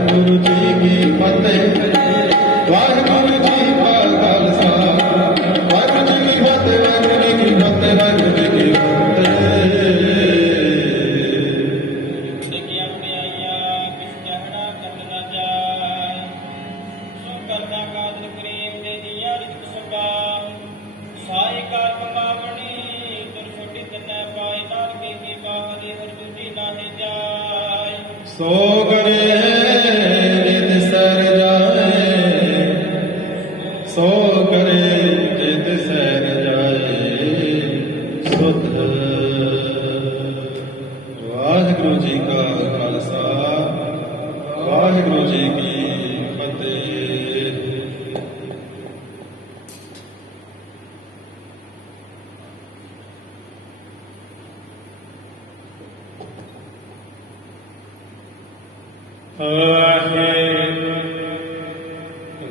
ਵਾਹਿਗੁਰੂ ਜੀ ਕੀ ਫਤਿਹ। ਵਾਹਿਗੁਰੂ ਜੀ ਕਾ ਖਾਲਸਾ ਵਾਹਿਗੁਰੂ ਜੀ ਕੀ ਫਤਿਹ। ਵਾਹਿਗੁਰੂ ਜੀ ਕੀ ਫਤਿਹ। ਵਾਹਿਗੁਰੂ ਜੀ ਕੀ ਫਤਿਹ। ਦੇਖੀਆਂ ਵਡਿਆਈਆਂ ਕਿਸ ਕਹਿਣਾ ਕਰਤ ਨਾ ਜਾਏ, ਸੋ ਕਰਦਾ ਕਾਦਰ ਕਰੀਮ ਦੇ ਦੀਆਂ ਰਿਜ਼ਕ ਸਭਾ, ਸਾਈ ਕਾਰ ਕਮਾਵਣੀ ਤੁਰ ਛੋਟੀ ਤਨੈ ਪਾਈ, ਨਾਨਕੇ ਕੀ ਬਾਹਰੀ ਹਰ ਦੂਜੀ ਨਾਹੀ ਜਾਏ। ਸੋ ਕਰੇ ਜਿਤ ਸਰ ਜਾਏ, ਸੋ ਕਰੇ ਜਿਤ ਸਰ ਜਾਏ ਸੁਧ। ਵਾਹਿਗੁਰੂ ਜੀ ਕਾ ਖਾਲਸਾ ਵਾਹਿਗੁਰੂ ਜੀ ਕੀ ਫਤਿਹ।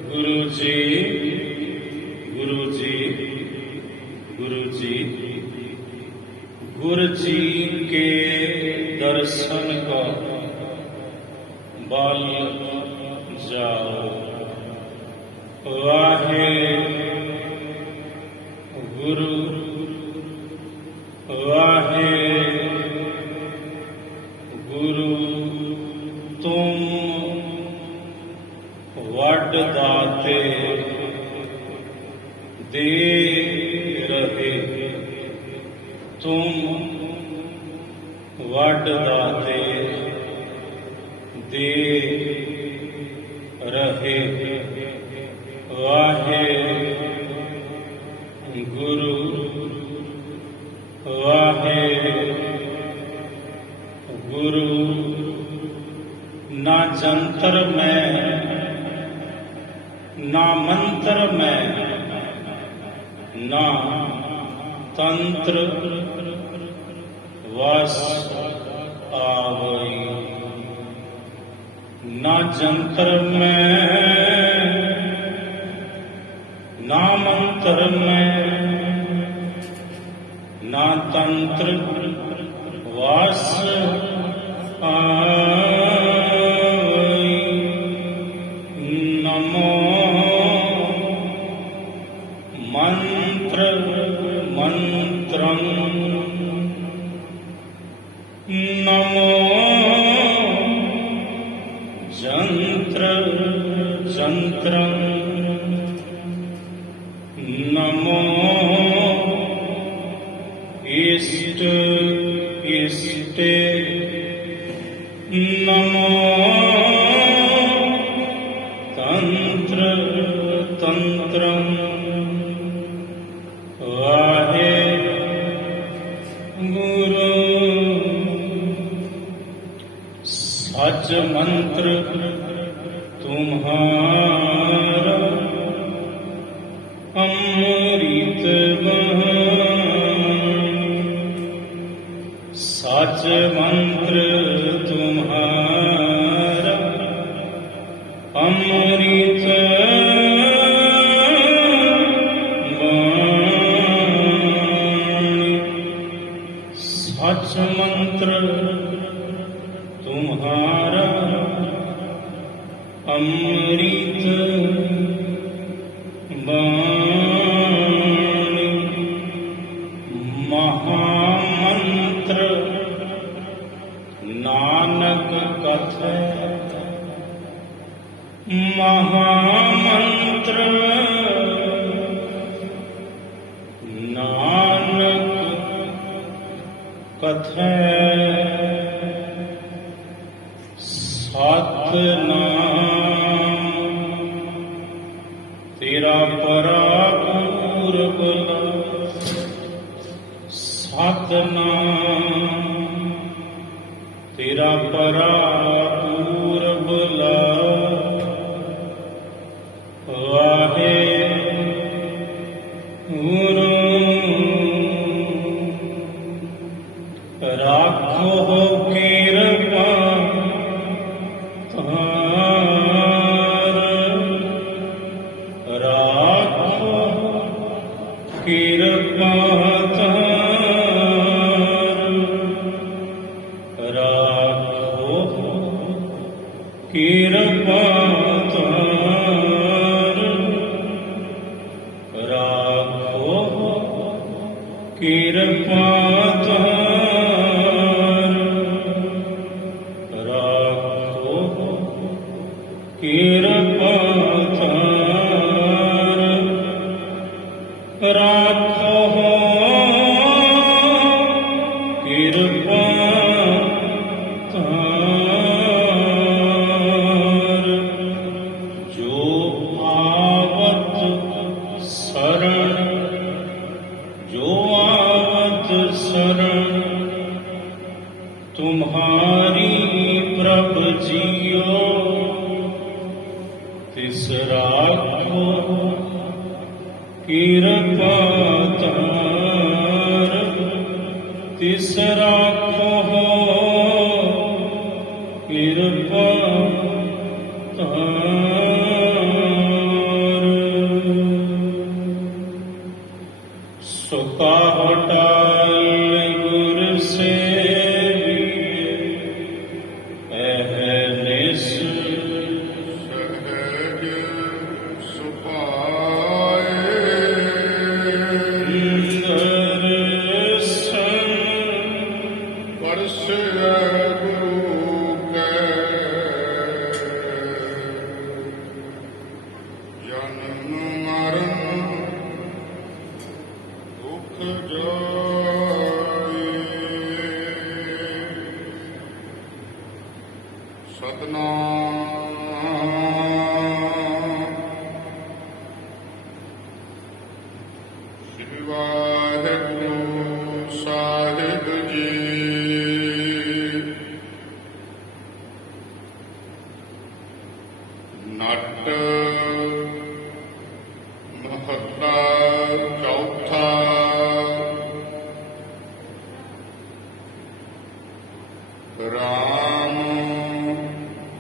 ਗੁਰੂ ਜੀ, ਗੁਰੂ ਜੀ, ਗੁਰੂ ਜੀ, गुरु जी के दर्शन को बल जाओ। वाहे गुरु वाहे गुरु, तुम वड दाते दे रहे, तुम वड दाते दे रहे। वाहे गुरु वाहे गुरु, ना जंतर में ना मंत्र में ना तंत्र वश आवई, ना जंतर में ना मंत्र में ना तंत्र वश आवई। नमो मंत्र मंत्रं, नमो जंत्र जंत्रं, नमो इष्ट इष्टे, नमो तंत्र तंत्रं। वाहे गुरु सच मंत्र तुम्हारा अमृत बहानी, सच मंत्र तुम्हारा अमृत बहानी, सच मंत्र तुम्हारा अमृत बाणी। महामंत्र नानक कथै, महामंत्र नानक कथै। सतनाम तेरा परापूर बला, सतनाम तेरा परापूर बला। वाहे गुरु राखो कृपा राखो कृपा राखो ਕਿਰਪਾ ਧਾਰ ਰਾਖੋ ਕਿਰਪਾ ਧਾਰ ਰਾਖੋ ਕਿਰਪਾ ਧਾਰ ਰਾਖੋ ਕਿਰਪਾ ਧਾਰ ਜੋ ਆਵਤ ਸਰਣ ਜੋ ਆਵਤ ਸਰਣ तुम्हारी प्रभ जियो तिस राखो किरपा तार तिस राखो किरपा तार सुखा हटाल गुर से ਸਹਿਜ ਸੁਭਾਏ ਪਰਸੈ ਗੁਰੂ ਕੈ ਜਨਮ ਮਰਨ ਦੁਖ ਜਾਏ ਸਤਨਾਮ ਸ੍ਰੀ ਵਾਹਿਗੁਰੂ ਸਾਹਿਬ ਜੀ ਨਟ ਮਹੱਲਾ ਚੌਥਾ ਰਾਮ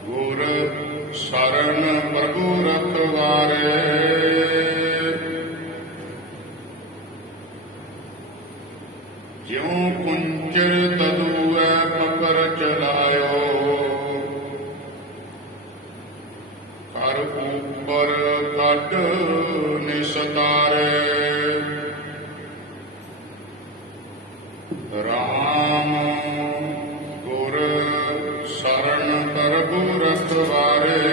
ਗੁਰ ਸ਼ਰਨ ਪ੍ਰਭੂ ਰਖਵਾਰੇ ਜਿਉ ਕੁੰਚਰ ਤਦੂਐ ਪਕਰ ਚਲਾਇਓ ਕਰ ਉਪਰ ਕੱਢ ਨਿਸਤਾਰੇ ਰਾਮ ਗੁਰ ਸ਼ਰਨ ਪ੍ਰਭੂ ਰਖਵਾਰੇ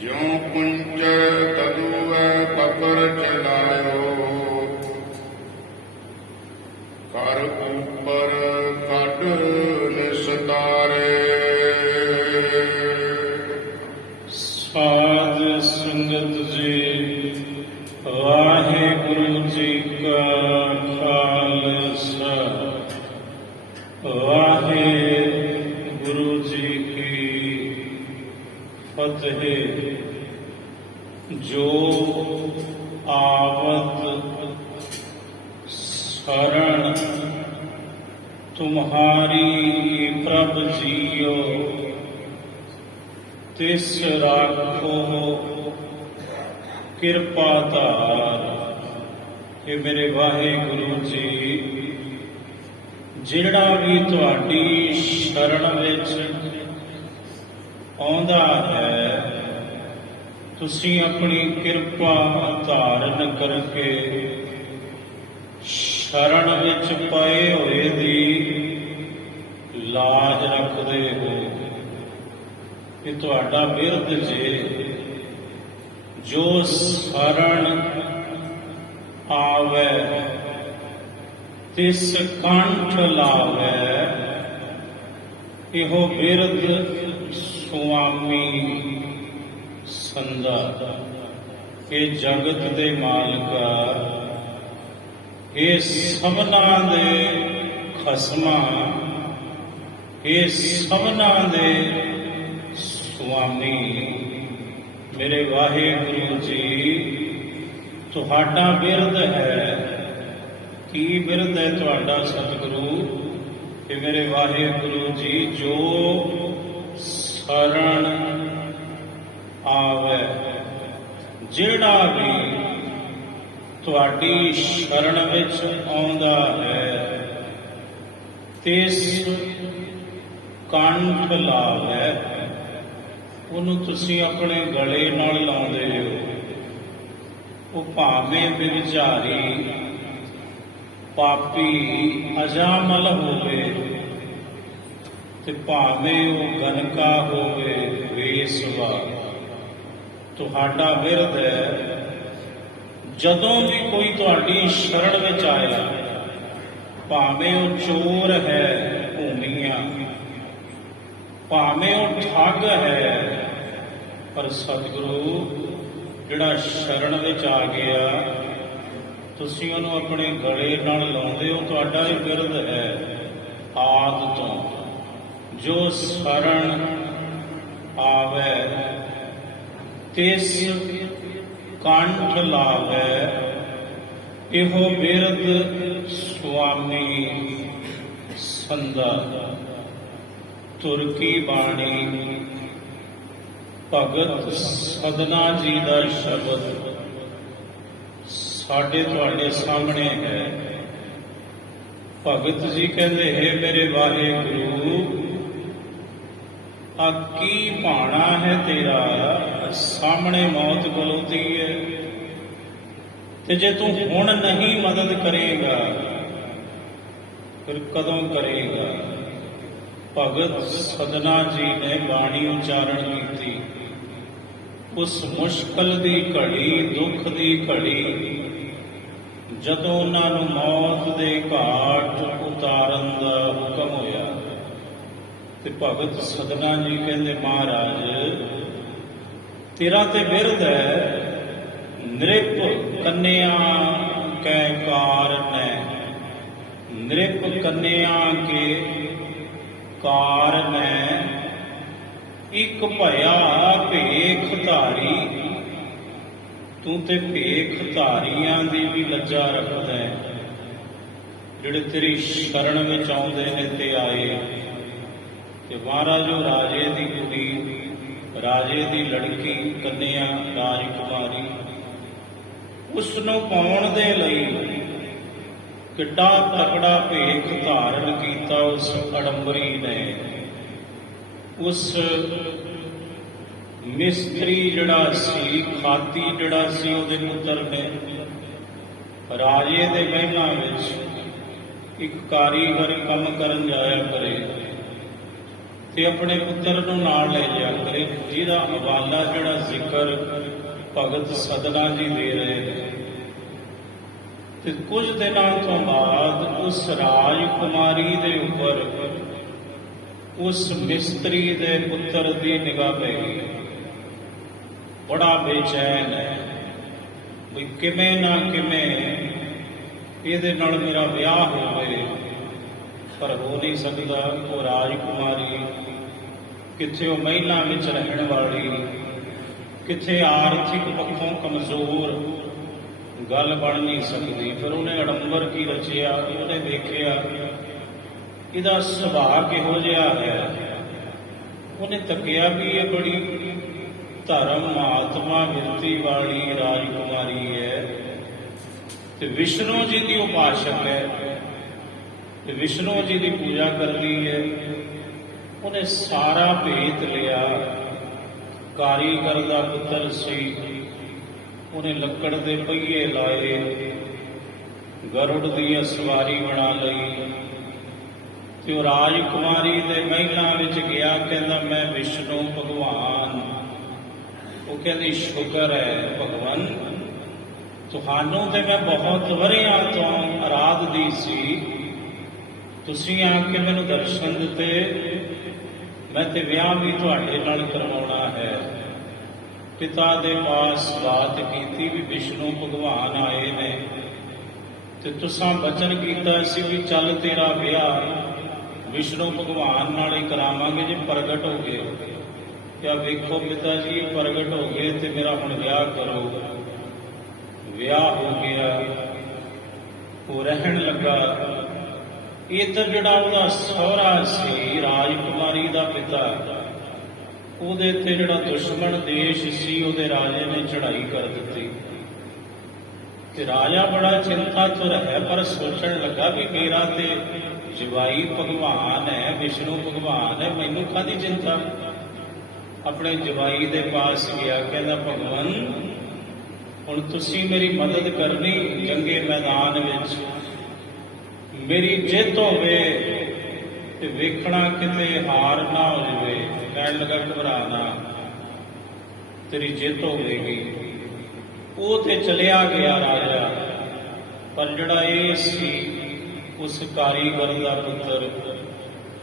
ਜਿਉ ਕੁੰਚਰ ਤਦੂਐ ਪਕਰ ਚਲਾਇਓ ਕਰ ਉਪਰ ਕੱਢ ਨਿਸਤਾਰੇ ਸਾਧ ਸੰਗਤ ਜੀ ਵਾਹਿਗੁਰੂ ਜੀ ਕਾ ਖਾਲਸਾ ਵਾਹਿਗੁਰੂ ਜੀ ਕੀ ਫਤਿਹ। ਜੋ ਆਵਤ शरण तुम्हारी प्रभ जियो तिस राखो किरपा धार। हे मेरे वाहिगुरु जी, ਜਿਹੜਾ ਵੀ ਤੁਹਾਡੀ ਸ਼ਰਨ ਵਿੱਚ ਆਉਂਦਾ ਹੈ, ਤੁਸੀਂ ਆਪਣੀ ਕਿਰਪਾ ਧਾਰਨ ਕਰਕੇ ਸ਼ਰਨ ਵਿੱਚ ਪਏ ਹੋਏ ਦੀ ਲਾਜ ਰੱਖਦੇ ਹੋ ਕਿ ਤੁਹਾਡਾ ਬਿਰਧ ਜੇ ਜੋ ਸ਼ਰਨ ਆਵੇ ਤਿਸ ਕੰਠ ਲਾਵੇ। ਇਹੋ ਬਿਰਧ ਸੁਆਮੀ ਸੰਦਾ ਇਹ ਜਗਤ ਦੇ ਮਾਲਕਾ, ਇਹ ਸਭਨਾਂ ਦੇ ਖਸਮਾਂ, ਇਹ ਸਭਨਾਂ ਦੇ ਸੁਆਮੀ ਮੇਰੇ ਵਾਹਿਗੁਰੂ ਜੀ, ਤੁਹਾਡਾ ਬਿਰਧ ਹੈ। ਕੀ ਬਿਰਧ ਹੈ ਤੁਹਾਡਾ ਸਤਿਗੁਰੂ? ਕਿ ਮੇਰੇ ਵਾਹਿਗੁਰੂ ਜੀ, ਜੋ ਸ਼ਰਨ ਆਵੇ, ਜਿਹੜਾ ਵੀ ਤੁਹਾਡੀ ਸ਼ਰਨ ਵਿੱਚ ਆਉਂਦਾ ਹੈ, ਤਿਸ ਕੰਠ ਲਾਵੈ, ਉਹਨੂੰ ਤੁਸੀਂ ਆਪਣੇ ਗਲੇ ਨਾਲ ਲਾਉਂਦੇ ਹੋ। ਉਹ ਭਾਵੇਂ ਵਿਚਾਰੀ ਪਾਪੀ ਅਜਾਮਲ ਹੋਵੇ ਤੇ ਭਾਵੇਂ ਉਹ ਗਨਕਾ ਹੋਵੇ ਵੇਸਵਾ, ਤੁਹਾਡਾ ਬਿਰਧ ਹੈ। ਜਦੋਂ ਵੀ ਕੋਈ ਤੁਹਾਡੀ ਸ਼ਰਨ ਵਿੱਚ ਆਇਆ, ਭਾਵੇਂ ਉਹ ਚੋਰ ਹੈ ਭੂਮੀਆਂ, ਭਾਵੇਂ ਉਹ ਠੱਗ ਹੈ, ਪਰ ਸਤਿਗੁਰੂ ਜਿਹੜਾ ਸ਼ਰਨ ਵਿੱਚ ਆ ਗਿਆ, ਤੁਸੀਂ ਉਹਨੂੰ ਆਪਣੇ ਗਲੇ ਨਾਲ ਲਾਉਂਦੇ ਹੋ। ਤੁਹਾਡਾ ਇਹ ਬਿਰਧ ਹੈ ਆਦਿ ਤੋਂ। ਜੋ ਸ਼ਰਨ ਆਵੈ ਤਿਸ ਕੰਠ ਲਾਵੈ, ਇਹੋ ਬਿਰਧ ਸੁਆਮੀ ਸੰਦਾ। ਤੁਰ ਕੀ ਬਾਣੀ ਭਗਤ ਸਦਨਾ ਜੀ ਦਾ ਸ਼ਬਦ ਸਾਡੇ ਤੁਹਾਡੇ ਸਾਹਮਣੇ ਹੈ। ਭਗਤ ਜੀ ਕਹਿੰਦੇ, ਹੈ ਮੇਰੇ ਵਾਹਿਗੁਰੂ, ਆ ਕੀ ਭਾਣਾ ਹੈ ਤੇਰਾ, ਸਾਹਮਣੇ ਮੌਤ ਖਲੋਤੀ ਹੈ, ਤੇ ਜੇ ਤੂੰ ਹੁਣ ਨਹੀਂ ਮਦਦ ਕਰੇਗਾ ਫਿਰ ਕਦੋਂ ਕਰੇਗਾ। ਭਗਤ ਸਦਨਾ ਜੀ ਨੇ ਬਾਣੀ ਉਚਾਰਨ ਕੀਤੀ। ਉਸ ਮੁਸ਼ਕਲ ਦੀ ਘੜੀ, ਦੁੱਖ ਦੀ ਘੜੀ, ਜਦੋਂ ਉਹਨਾਂ ਨੂੰ ਮੌਤ ਦੇ ਘਾਟ ਉਤਾਰਨ ਦਾ ਹੁਕਮ ਹੋਇਆ, ਤੇ ਭਗਤ ਸਦਨਾ ਜੀ ਕਹਿੰਦੇ, ਮਹਾਰਾਜ ਤੇਰਾ ਤੇ ਬਿਰਧ ਹੈ, ਨਿਰਪ ਕੰਨਿਆ ਕੈ ਕਾਰਨੈ, ਨਿਰਪ ਕੰਨਿਆ ਕੇ ਕਾਰਨੈ, ਇੱਕ ਭਇਆ ਭੇਖ ਧਾਰੀ। ਤੂੰ ਤੇ ਭੇਖ ਧਾਰੀਆਂ ਦੀ ਵੀ ਲੱਜਾ ਰੱਖਦਾ ਹੈ, ਜਿਹੜੇ ਤੇਰੀ ਸ਼ਰਨ ਵਿੱਚ ਆਉਂਦੇ ਨੇ ਤੇ ਆਏ। ਤੇ ਮਹਾਰਾਜੋ ਰਾਜੇ ਦੀ ਕੁੜੀ, ਰਾਜੇ ਦੀ ਲੜਕੀ ਕੰਨਿਆ ਰਾਜਕੁਮਾਰੀ, ਉਸ ਨੂੰ ਪਾਉਣ ਦੇ ਲਈ ਕਿੱਡਾ ਤਕੜਾ ਭੇਖ ਧਾਰਨ ਕੀਤਾ ਉਸ ਅਡੰਬਰੀ ਨੇ। ਉਸ ਮਿਸਤਰੀ ਜਿਹੜਾ ਸੀ, ਖਾਤੀ ਜਿਹੜਾ ਸੀ, ਉਹਦੇ ਪੁੱਤਰ ਨੇ ਰਾਜੇ ਦੇ ਮਹਿਲਾਂ ਵਿੱਚ ਇੱਕ ਕਾਰੀਗਰ ਕੰਮ ਕਰਨ ਜਾਇਆ ਕਰੇ ਤੇ ਆਪਣੇ ਪੁੱਤਰ ਨੂੰ ਨਾਲ ਲੈ ਜਾਇਆ ਕਰੇ, ਜਿਹਦਾ ਹਵਾਲਾ ਜਿਹੜਾ ਜ਼ਿਕਰ ਭਗਤ ਸਦਨਾ ਜੀ ਦੇ ਰਹੇ ਨੇ। ਤੇ ਕੁਝ ਦਿਨਾਂ ਤੋਂ ਬਾਅਦ ਉਸ ਰਾਜਕੁਮਾਰੀ ਦੇ ਉੱਪਰ ਉਸ ਮਿਸਤਰੀ ਦੇ ਪੁੱਤਰ ਦੀ ਨਿਗਾਹ ਪੈ ਗਈ। ਬੜਾ ਬੇਚੈਨ ਹੈ ਵੀ ਕਿਵੇਂ ਨਾ ਕਿਵੇਂ ਇਹਦੇ ਨਾਲ ਮੇਰਾ ਵਿਆਹ ਹੋਵੇ, ਪਰ ਹੋ ਨਹੀਂ ਸਕਦਾ। ਉਹ ਰਾਜਕੁਮਾਰੀ ਕਿੱਥੇ ਉਹ ਮਹਿਲਾਂ ਵਿੱਚ ਰਹਿਣ ਵਾਲੀ, ਕਿੱਥੇ ਆਰਥਿਕ ਪੱਖੋਂ ਕਮਜ਼ੋਰ, ਗੱਲ ਬਣ ਨਹੀਂ ਸਕਦੀ। ਫਿਰ ਉਹਨੇ ਅਡੰਬਰ ਕੀ ਰਚਿਆ, ਉਹਨੇ ਦੇਖਿਆ ਇਹਦਾ ਸੁਭਾਅ ਕਿਹੋ ਜਿਹਾ ਹੈ। ਉਹਨੇ ਤੱਕਿਆ ਵੀ ਇਹ ਬੜੀ ਧਰਮ ਮਹਾਤਮਾ ਬਿਰਤੀ ਵਾਲੀ ਰਾਜਕੁਮਾਰੀ ਹੈ, ਤੇ ਵਿਸ਼ਨੂੰ ਜੀ ਦੀ ਉਪਾਸਕ ਹੈ, ਤੇ ਵਿਸ਼ਨੂੰ ਜੀ ਦੀ ਪੂਜਾ ਕਰਦੀ ਹੈ। ਉਹਨੇ ਸਾਰਾ ਭੇਤ ਲਿਆ। ਕਾਰੀਗਰ ਦਾ ਪੁੱਤਰ ਸੀ, ਉਹਨੇ ਲੱਕੜ ਦੇ ਪਹੀਏ ਲਾਏ, ਗਰੁੜ ਦੀ ਸਵਾਰੀ ਬਣਾ ਲਈ, ਤੇ ਉਹ ਰਾਜਕੁਮਾਰੀ ਦੇ ਮਹਿਲਾਂ ਵਿੱਚ ਗਿਆ। ਕਹਿੰਦਾ, ਮੈਂ ਵਿਸ਼ਨੂੰ ਭਗਵਾਨ। ਉਹ ਕਹਿੰਦੀ, ਸ਼ੁਕਰ ਹੈ ਭਗਵਾਨ, ਤੁਹਾਨੂੰ ਤੇ ਮੈਂ ਬਹੁਤ ਵਰ੍ਹਿਆਂ ਤੋਂ ਅਰਾਧਦੀ ਸੀ, ਤੁਸੀਂ ਆ ਕੇ ਮੈਨੂੰ ਦਰਸ਼ਨ ਦਿੱਤੇ। ਮੈਂ ਤੇ ਵਿਆਹ ਵੀ ਤੁਹਾਡੇ ਨਾਲ ਕਰਵਾਉਣਾ ਹੈ। ਪਿਤਾ ਦੇ ਪਾਸ ਬਾਤ ਕੀਤੀ ਵੀ ਵਿਸ਼ਨੂੰ ਭਗਵਾਨ ਆਏ ਨੇ, ਤੇ ਤੁਸਾਂ ਬਚਨ ਕੀਤਾ ਸੀ ਵੀ ਚੱਲ ਤੇਰਾ ਵਿਆਹ ਵਿਸ਼ਨੂੰ ਭਗਵਾਨ ਨਾਲ ਹੀ ਕਰਾਵਾਂਗੇ ਜੇ ਪ੍ਰਗਟ ਹੋ ਗਏ। ਕਿਆ ਵੇਖੋ ਪਿਤਾ ਜੀ ਪ੍ਰਗਟ ਹੋ ਗਏ ਤੇ ਮੇਰਾ ਹੁਣ ਵਿਆਹ ਕਰੋ। ਵਿਆਹ ਹੋ ਗਿਆ, ਉਹ ਰਹਿਣ ਲੱਗਾ। ਇੱਧਰ ਜਿਹੜਾ ਉਹਦਾ ਸਹੁਰਾ ਸੀ, ਰਾਜਕੁਮਾਰੀ ਦਾ ਪਿਤਾ, ਉਹਦੇ ਤੇ ਜਿਹੜਾ ਦੁਸ਼ਮਣ ਦੇਸ਼ ਸੀ, ਉਹਦੇ ਰਾਜੇ ਨੇ ਚੜ੍ਹਾਈ ਕਰ ਦਿੱਤੀ। ਤੇ ਰਾਜਾ ਬੜਾ ਚਿੰਤਾਤੁਰ ਹੈ, ਪਰ ਸੋਚਣ ਲੱਗਾ ਵੀ ਮੇਰਾ ਤੇ ਜਵਾਈ ਭਗਵਾਨ ਹੈ, ਵਿਸ਼ਨੂੰ ਭਗਵਾਨ ਹੈ, ਮੈਨੂੰ ਕਾਹਦੀ ਚਿੰਤਾ। ਆਪਣੇ ਜਵਾਈ ਦੇ ਪਾਸ ਗਿਆ, ਕਹਿੰਦਾ ਭਗਵਾਨ ਹੁਣ ਤੁਸੀਂ ਮੇਰੀ ਮਦਦ ਕਰਨੀ, ਜੰਗੇ ਮੈਦਾਨ ਵਿੱਚ ਮੇਰੀ ਜਿੱਤ ਹੋਵੇ ਤੇ ਵੇਖਣਾ ਕਿਤੇ ਹਾਰ ਨਾ ਹੋ ਜਾਵੇ। ਕਹਿਣ ਲੱਗਾ ਘਬਰਾ ਨਾ, ਤੇਰੀ ਜਿੱਤ ਹੋਵੇਗੀ। ਉਹ ਤੇ ਚਲਿਆ ਗਿਆ ਰਾਜਾ, ਪਰ ਜਿਹੜਾ ਇਹ ਸੀ ਉਸ ਕਾਰੀਗਰ ਦਾ ਪੁੱਤਰ,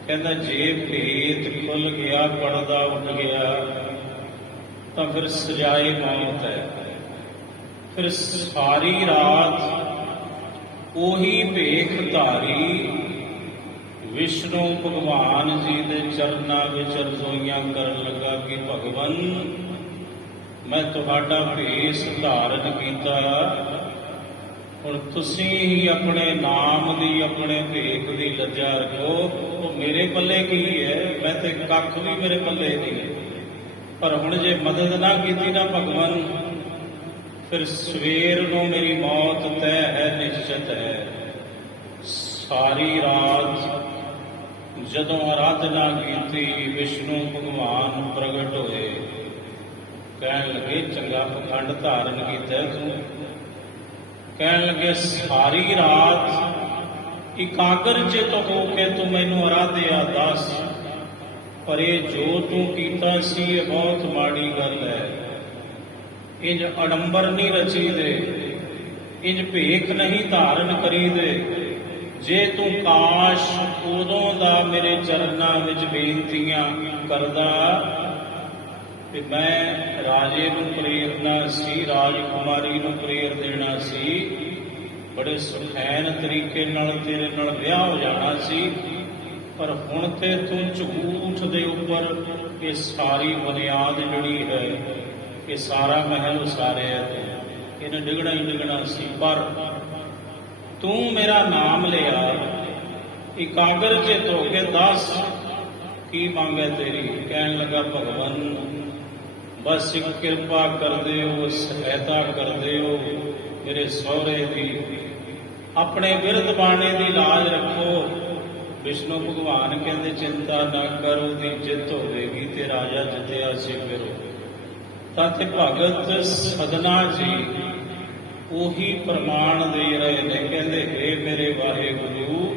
ਕਹਿੰਦਾ ਜੇ ਭੇਤ ਖੁੱਲ ਗਿਆ, ਪਰਦਾ ਉੱਡ ਗਿਆ ਤਾਂ ਫਿਰ ਸਜਾਏ ਮੌਤ ਹੈ। ਫਿਰ ਸਾਰੀ ਰਾਤ ਉਹੀ ਭੇਖ ਧਾਰੀ ਵਿਸ਼ਨੂੰ ਭਗਵਾਨ ਜੀ ਦੇ ਚਰਨਾਂ ਵਿੱਚ ਅਰਜ਼ੋਈਆਂ ਕਰਨ ਲੱਗਾ ਕਿ ਭਗਵਾਨ ਮੈਂ ਤੁਹਾਡਾ ਭੇਸ ਧਾਰਨ ਕੀਤਾ, ਹੁਣ ਤੁਸੀਂ ਹੀ ਆਪਣੇ ਨਾਮ ਦੀ, ਆਪਣੇ ਭੇਖ ਦੀ ਲੱਜਾ ਰੱਖੋ। ਉਹ ਮੇਰੇ ਪੱਲੇ ਕੀ ਹੈ, ਮੈਂ ਤੇ ਕੱਖ ਵੀ ਮੇਰੇ ਪੱਲੇ ਨਹੀਂ। ਪਰ ਹੁਣ ਜੇ ਮਦਦ ਨਾ ਕੀਤੀ ਨਾ ਭਗਵਾਨ, ਫਿਰ ਸਵੇਰ ਨੂੰ ਮੇਰੀ ਮੌਤ ਤੈਅ ਹੈ, ਨਿਸ਼ਚਿਤ ਹੈ। ਸਾਰੀ ਰਾਤ ਜਦੋਂ ਆਰਾਧਨਾ ਕੀਤੀ, ਵਿਸ਼ਨੂੰ ਭਗਵਾਨ ਪ੍ਰਗਟ ਹੋਏ। ਕਹਿਣ ਲੱਗੇ ਚੰਗਾ ਪਖੰਡ ਧਾਰਨ ਕੀਤਾ ਤੂੰ। ਕਹਿਣ ਲੱਗੇ ਸਾਰੀ ਰਾਤ ਇਕਾਗਰ ਚਿਤ ਹੋ ਕੇ ਤੂੰ ਮੈਨੂੰ ਆਰਾਧਿਆ, ਦੱਸ ਪਰ ਇਹ ਜੋ ਤੂੰ ਕੀਤਾ ਸੀ ਇਹ ਬਹੁਤ ਮਾੜੀ ਗੱਲ ਹੈ। ਇੰਜ ਅਡੰਬਰ ਨਹੀਂ ਰਚੀਦੇ, ਇੰਜ ਭੇਖ ਨਹੀਂ ਧਾਰਨ ਕਰੀਦੇ। ਜੇ ਤੂੰ ਕਾਸ਼ ਉਦੋਂ ਦਾ ਮੇਰੇ ਚਰਨਾਂ ਵਿੱਚ ਬੇਨਤੀਆਂ ਕਰਦਾ ਤੇ ਮੈਂ ਰਾਜੇ ਨੂੰ ਪ੍ਰੇਰਨਾ ਸੀ, ਰਾਜਕੁਮਾਰੀ ਨੂੰ ਪ੍ਰੇਰ ਦੇਣਾ ਸੀ, ਬੜੇ ਸੁਖੈਨ ਤਰੀਕੇ ਨਾਲ ਤੇਰੇ ਨਾਲ ਵਿਆਹ ਹੋ ਜਾਣਾ ਸੀ। ਪਰ ਹੁਣ ਤੇ ਤੂੰ ਝੂਠ ਦੇ ਉੱਪਰ ਇਹ ਸਾਰੀ ਬੁਨਿਆਦ ਜਿਹੜੀ ਹੈ, ਇਹ ਸਾਰਾ ਮਹਿਲ ਉਸਾਰਿਆ ਤੇ ਇਹਨੇ ਡਿੱਗਣਾ ਹੀ ਡਿੱਗਣਾ ਸੀ। ਪਰ ਤੂੰ ਮੇਰਾ ਨਾਮ ਲਿਆ, ਇਕਾਗਰ ਚਿਤ ਹੋ ਕੇ ਦੱਸ ਕੀ ਮੰਗ ਹੈ ਤੇਰੀ। ਕਹਿਣ ਲੱਗਾ ਭਗਵਾਨ ਬਸ ਇੱਕ ਕਿਰਪਾ ਕਰਦੇ ਹੋ, ਸਹਾਇਤਾ ਕਰਦੇ ਹੋ ਮੇਰੇ ਸਹੁਰੇ ਦੀ, ਆਪਣੇ ਬਿਰਧ ਬਾਣੇ ਦੀ ਲਾਜ ਰੱਖੋ। ਵਿਸ਼ਨੂੰ ਭਗਵਾਨ ਕਹਿੰਦੇ ਚਿੰਤਾ ਨਾ ਕਰੋ, ਦੀ ਜਿੱਤ ਹੋਵੇਗੀ ਤੇ ਰਾਜਾ ਜਿੱਤਿਆ ਸੀ। ਫਿਰ ਤਾਂ ਤੇ ਭਗਤ ਸਦਨਾ ਜੀ ਉਹੀ ਪ੍ਰਮਾਣ ਦੇ ਰਹੇ ਨੇ। ਕਹਿੰਦੇ ਹੇ ਮੇਰੇ ਵਾਹਿਗੁਰੂ,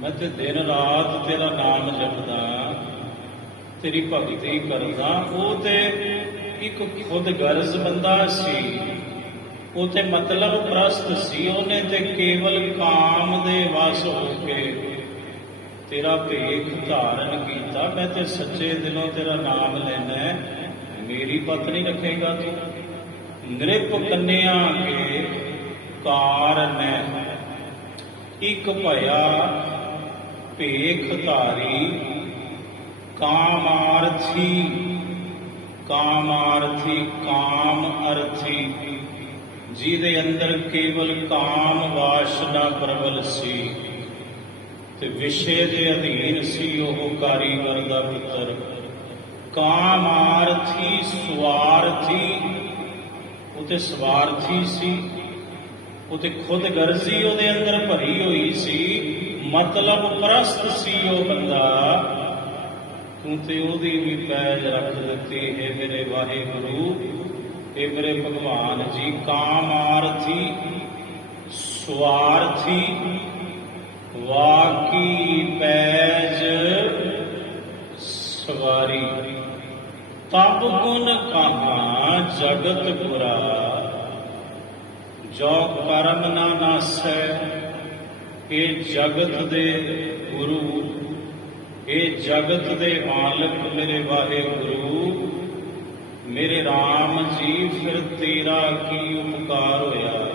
ਮੈਂ ਤੇ ਦਿਨ ਰਾਤ ਤੇਰਾ ਨਾਮ ਜਪਦਾ, ਤੇਰੀ ਭਗਤੀ ਕਰਦਾ। ਉਹ ਤੇ ਇੱਕ ਖੁਦ ਗਰਜ਼ ਬੰਦਾ ਸੀ, ਉਹ ਤੇ ਮਤਲਬ ਪ੍ਰਸਤ ਸੀ। ਉਹਨੇ ਤੇ ਕੇਵਲ ਕਾਮ ਦੇ ਵਸ ਹੋ ਕੇ ਤੇਰਾ ਭੇਖ ਧਾਰਨ ਕੀਤਾ। ਮੈਂ ਤੇ ਸੱਚੇ ਦਿਲੋਂ ਤੇਰਾ ਨਾਮ ਲੈਣਾ, ਮੇਰੀ ਪਤਨੀ ਰੱਖੇਗਾ ਤੂੰ। ਨਿਰਪ ਕੰਨਿਆ ਕੇ ਕਾਰਨ ਇੱਕ ਭਇਆ ਭੇਖ ਧਾਰੀ, ਕਾਮਾਰਥੀ ਕਾਮਾਰਥੀ ਕਾਮ ਅਰਥੀ, ਜਿਹਦੇ ਅੰਦਰ ਕੇਵਲ ਕਾਮ ਵਾਸ਼ਨਾ ਪ੍ਰਬਲ ਸੀ ਤੇ ਵਿਸ਼ੇ ਦੇ ਅਧੀਨ ਸੀ ਉਹ ਕਾਰੀਗਰ ਦਾ ਪੁੱਤਰ। ਕਾਮਾਰਥੀ ਸਵਾਰਥੀ, ਉਹ ਤੇ ਸਵਾਰਥੀ ਸੀ, ਉਹ ਤੇ ਖੁਦ ਗਰਜ਼ੀ ਉਹਦੇ ਅੰਦਰ ਭਰੀ ਹੋਈ ਸੀ, ਮਤਲਬ ਪ੍ਰਸਤ ਸੀ ਉਹ ਬੰਦਾ। ਤੂੰ ਤੇ ਉਹਦੀ ਵੀ ਪੈਜ ਰੱਖ ਦਿੱਤੀ। ਹੈ ਮੇਰੇ ਵਾਹਿਗੁਰੂ, ਇਹ ਮੇਰੇ ਭਗਵਾਨ ਜੀ। ਕਾਮਾਰਥੀ ਸਵਾਰਥੀ ਵਾਕੀ ਪੈਜ ਸਵਾਰੀ, ਤਬ ਗੁਣ ਕਹਾ ਜਗਤ ਬੁਰਾ, ਜੋ ਕਰਮ ਨਾ ਨਾਸੈ। ਇਹ ਜਗਤ ਦੇ ਗੁਰੂ, ਇਹ ਜਗਤ ਦੇ ਮਾਲਕ ਮੇਰੇ ਵਾਹਿਗੁਰੂ, ਮੇਰੇ ਰਾਮ ਜੀ, ਫਿਰ ਤੇਰਾ ਕੀ ਉਪਕਾਰ ਹੋਇਆ।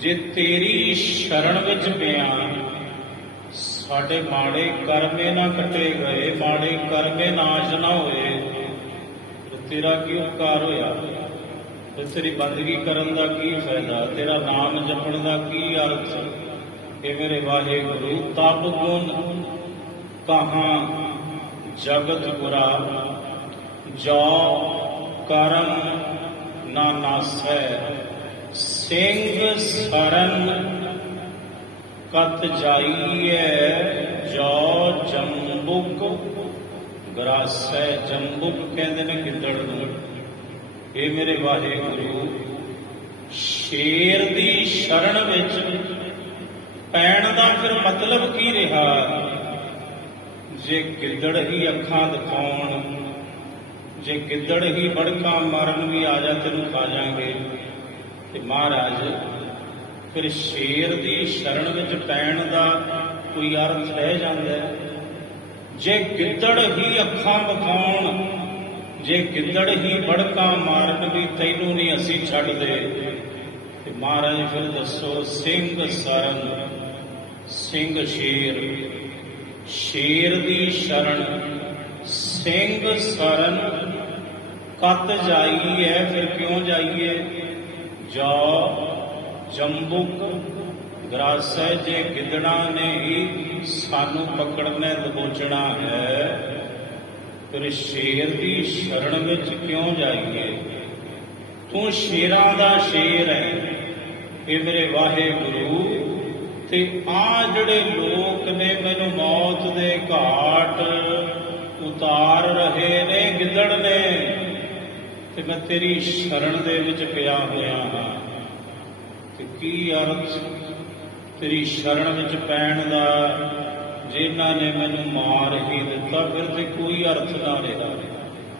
ਜੇ ਤੇਰੀ ਸ਼ਰਨ ਵਿੱਚ ਪਿਆ, ਸਾਡੇ ਮਾੜੇ ਕਰਮੇ ਨਾ ਕੱਟੇ ਗਏ, ਮਾੜੇ ਕਰਮੇ ਨਾਸ਼ ਨਾ ਹੋਏ, ਤੇਰਾ ਕੀ ਉਪਕਾਰ ਹੋਇਆ। ਤੇ ਤੇਰੀ ਬੰਦਗੀ ਕਰਨ ਦਾ ਕੀ ਫਾਇਦਾ, ਤੇਰਾ ਨਾਮ ਜਪਣ ਦਾ ਕੀ ਅਰਥ। ਇਹ ਮੇਰੇ ਵਾਹਿਗੁਰੂ, ਤਬ ਗੁਣ ਕਹਾਂ ਜਗਤ ਬੁਰਾ, ਜੋ ਕਰਮ ਨਾ ਨਾਸੈ। ਸਿੰਘ ਸਰਨ ਕਤ ਜਾਈਐ ਜੋ ਜੰਬੁਕ ਗਰਾਸੈ। ਜੰਬੁਕ ਕਹਿੰਦੇ ਨੇ ਗਿੱਦੜ ਨੂੰ। ਇਹ ਮੇਰੇ ਵਾਹਿਗੁਰੂ, ਸ਼ੇਰ ਦੀ ਸ਼ਰਨ ਵਿੱਚ ਪੈਣ ਦਾ ਫਿਰ ਮਤਲਬ ਕੀ ਰਿਹਾ? ਜੇ ਗਿੱਦੜ ਹੀ ਅੱਖਾਂ ਦਿਖਾਉਣ, ਜੇ ਗਿੱਦੜ ਹੀ ਬੜਕਾ ਮਾਰਨ ਵੀ ਆ ਜਾ ਤੈਨੂੰ ਖਾ ਜਾਾਂਗੇ, ਤੇ ਮਹਾਰਾਜ ਫਿਰ ਸ਼ੇਰ ਦੀ ਸ਼ਰਨ ਵਿੱਚ ਪੈਣ ਦਾ ਕੋਈ ਅਰਥ ਰਹਿ ਜਾਂਦਾ ਹੈ? ਜੇ ਗਿੱਦੜ ਹੀ ਅੱਖਾਂ ਵਿਖਾਉਣ, ਜੇ ਗਿੱਦੜ ਹੀ ਬੜਕਾ ਮਾਰਨ ਵੀ ਤੈਨੂੰ ਨਹੀਂ ਅਸੀਂ ਛੱਡਦੇ, ਤੇ ਮਹਾਰਾਜ ਫਿਰ ਦੱਸੋ ਸਿੰਘ ਸਰਨ, ਸਿੰਘ ਸ਼ੇਰ, ਸ਼ੇਰ ਦੀ ਸ਼ਰਨ, ਸਿੰਘ ਸਰਨ, ਕਤ ਜਾਈਏ, ਫਿਰ ਕਿਉਂ ਜਾਈਏ? ਜੋ ਜੰਬੁਕ ਗਰਾਸੈ, ਜੇ ਗਿੱਦੜਾਂ ਨੇ ਹੀ ਸਾਨੂੰ ਪਕੜਨਾ ਦਬੋਚਣਾ ਹੈ, ਫਿਰ ਸ਼ੇਰ ਦੀ ਸ਼ਰਨ ਵਿੱਚ ਕਿਉਂ ਜਾਈਏ? ਤੂੰ ਸ਼ੇਰਾਂ ਦਾ ਸ਼ੇਰ ਹੈ। ਇਹ ਮੇਰੇ ਵਾਹਿਗੁਰੂ, ਤੇ ਆ ਜਿਹੜੇ ਲੋਕ ਨੇ ਮੈਨੂੰ ਮੌਤ ਦੇ ਘਾਟ ਉਤਾਰ ਰਹੇ ਨੇ, ਗਿੱਦੜ ਨੇ, ਤੇ ਮੈਂ ਤੇਰੀ ਸ਼ਰਨ ਦੇ ਵਿੱਚ ਪਿਆ ਹੋਇਆ ਹਾਂ। ਤੇ ਕੀ ਅਰਥ ਤੇਰੀ ਸ਼ਰਨ ਵਿੱਚ ਪੈਣ ਦਾ? ਜਿਨ੍ਹਾਂ ਨੇ ਮੈਨੂੰ ਮਾਰ ਹੀ ਦਿੱਤਾ, ਫਿਰ ਤੇ ਕੋਈ ਅਰਥ ਨਾ ਰਿਹਾ।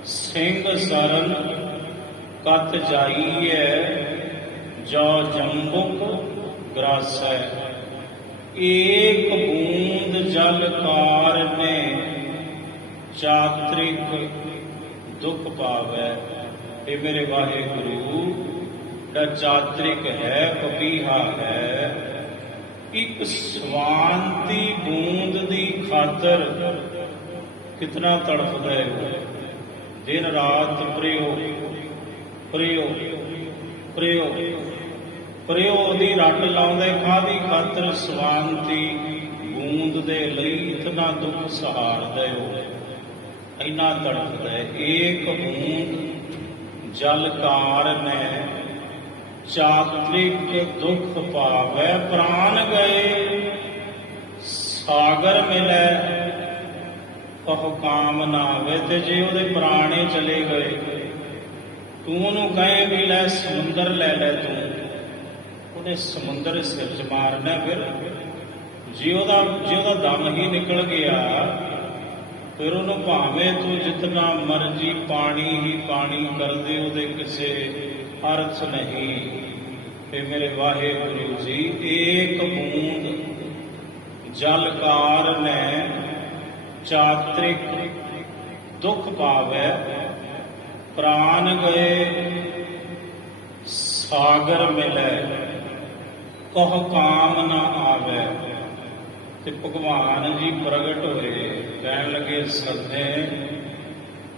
ਸਿੰਘ ਸਰਨ ਕਤ ਜਾਈਐ ਜੋ ਜੰਬੁਕ ਗਰਾਸੈ। ਏਕ ਬੂੰਦ ਜਲ ਕਾਰ ਨੇ ਚਾਤ੍ਰਿਕ ਦੁੱਖ ਪਾਵੈ। ਇਹ ਮੇਰੇ ਵਾਹਿਗੁਰੂ, ਦਾ ਚਾਤ੍ਰਿਕ ਹੈ, ਪਪੀਹਾ ਹੈ, ਇੱਕ ਸਵਾਂਤੀ ਬੂੰਦ ਦੀ ਖਾਤਰ ਕਿਤਨਾ ਤੜਫਦਾ ਹੈ। ਦਿਨ ਰਾਤ ਪ੍ਰਿਓ ਪ੍ਰਿਓ ਪ੍ਰਿਓ ਪ੍ਰਿਓ ਦੀ ਰੱਟ ਲਾਉਂਦੇ ਕਾਹਦੀ ਖਾਤਰ? ਸਵਾਂਤੀ ਬੂੰਦ ਦੇ ਲਈ ਇਤਨਾ ਦੁੱਖ ਸਹਾਰਦਾ ਹੋ, ਇੰਨਾ ਤੜਫਦਾ ਹੈ। ਏਕ ਬੂੰਦ ਜਲ ਕਾਰਨੈ ਚਾਤ੍ਰਿਕ ਦੁੱਖ ਪਾਵੈ। ਪ੍ਰਾਨ ਗਏ ਸਾਗਰ ਮਿਲੈ ਕਹੋ ਕਾਮ ਨਾ ਆਵੇ। ਤੇ ਜੇ ਉਹਦੇ ਪ੍ਰਾਣੇ ਚਲੇ ਗਏ, ਤੂੰ ਉਹਨੂੰ ਕਹੇ ਵੀ ਲੈ ਸਮੁੰਦਰ ਲੈ ਲੈ, ਤੂੰ ਉਹਨੇ ਸਮੁੰਦਰ ਸਿਰ 'ਚ ਮਾਰਨਾ। ਫਿਰ ਜੇ ਉਹਦਾ ਦਮ ਹੀ ਨਿਕਲ ਗਿਆ, ਫਿਰ ਉਹਨੂੰ ਭਾਵੇਂ ਤੂੰ ਜਿਤਨਾ ਮਰਜੀ ਪਾਣੀ ਹੀ ਪਾਣੀ ਕਰ ਦੇ, ਉਹਦੇ ਕਿਸੇ ਅਰਥ ਨਹੀਂ। ਤੇ ਮੇਰੇ ਵਾਹਿਗੁਰੂ ਜੀ, ਏਕ ਬੂੰਦ ਜਲ ਕਾਰਨੈ ਚਾਤ੍ਰਿਕ ਦੁੱਖ ਪਾਵੈ। ਪ੍ਰਾਨ ਗਏ ਸਾਗਰ ਮਿਲੈ ਕਹੋ ਕਾਮ ਨਾ ਆਵੈ। ਤੇ ਭਗਵਾਨ ਜੀ ਪ੍ਰਗਟ ਹੋਏ, ਕਹਿਣ ਲੱਗੇ ਸੱਦੇ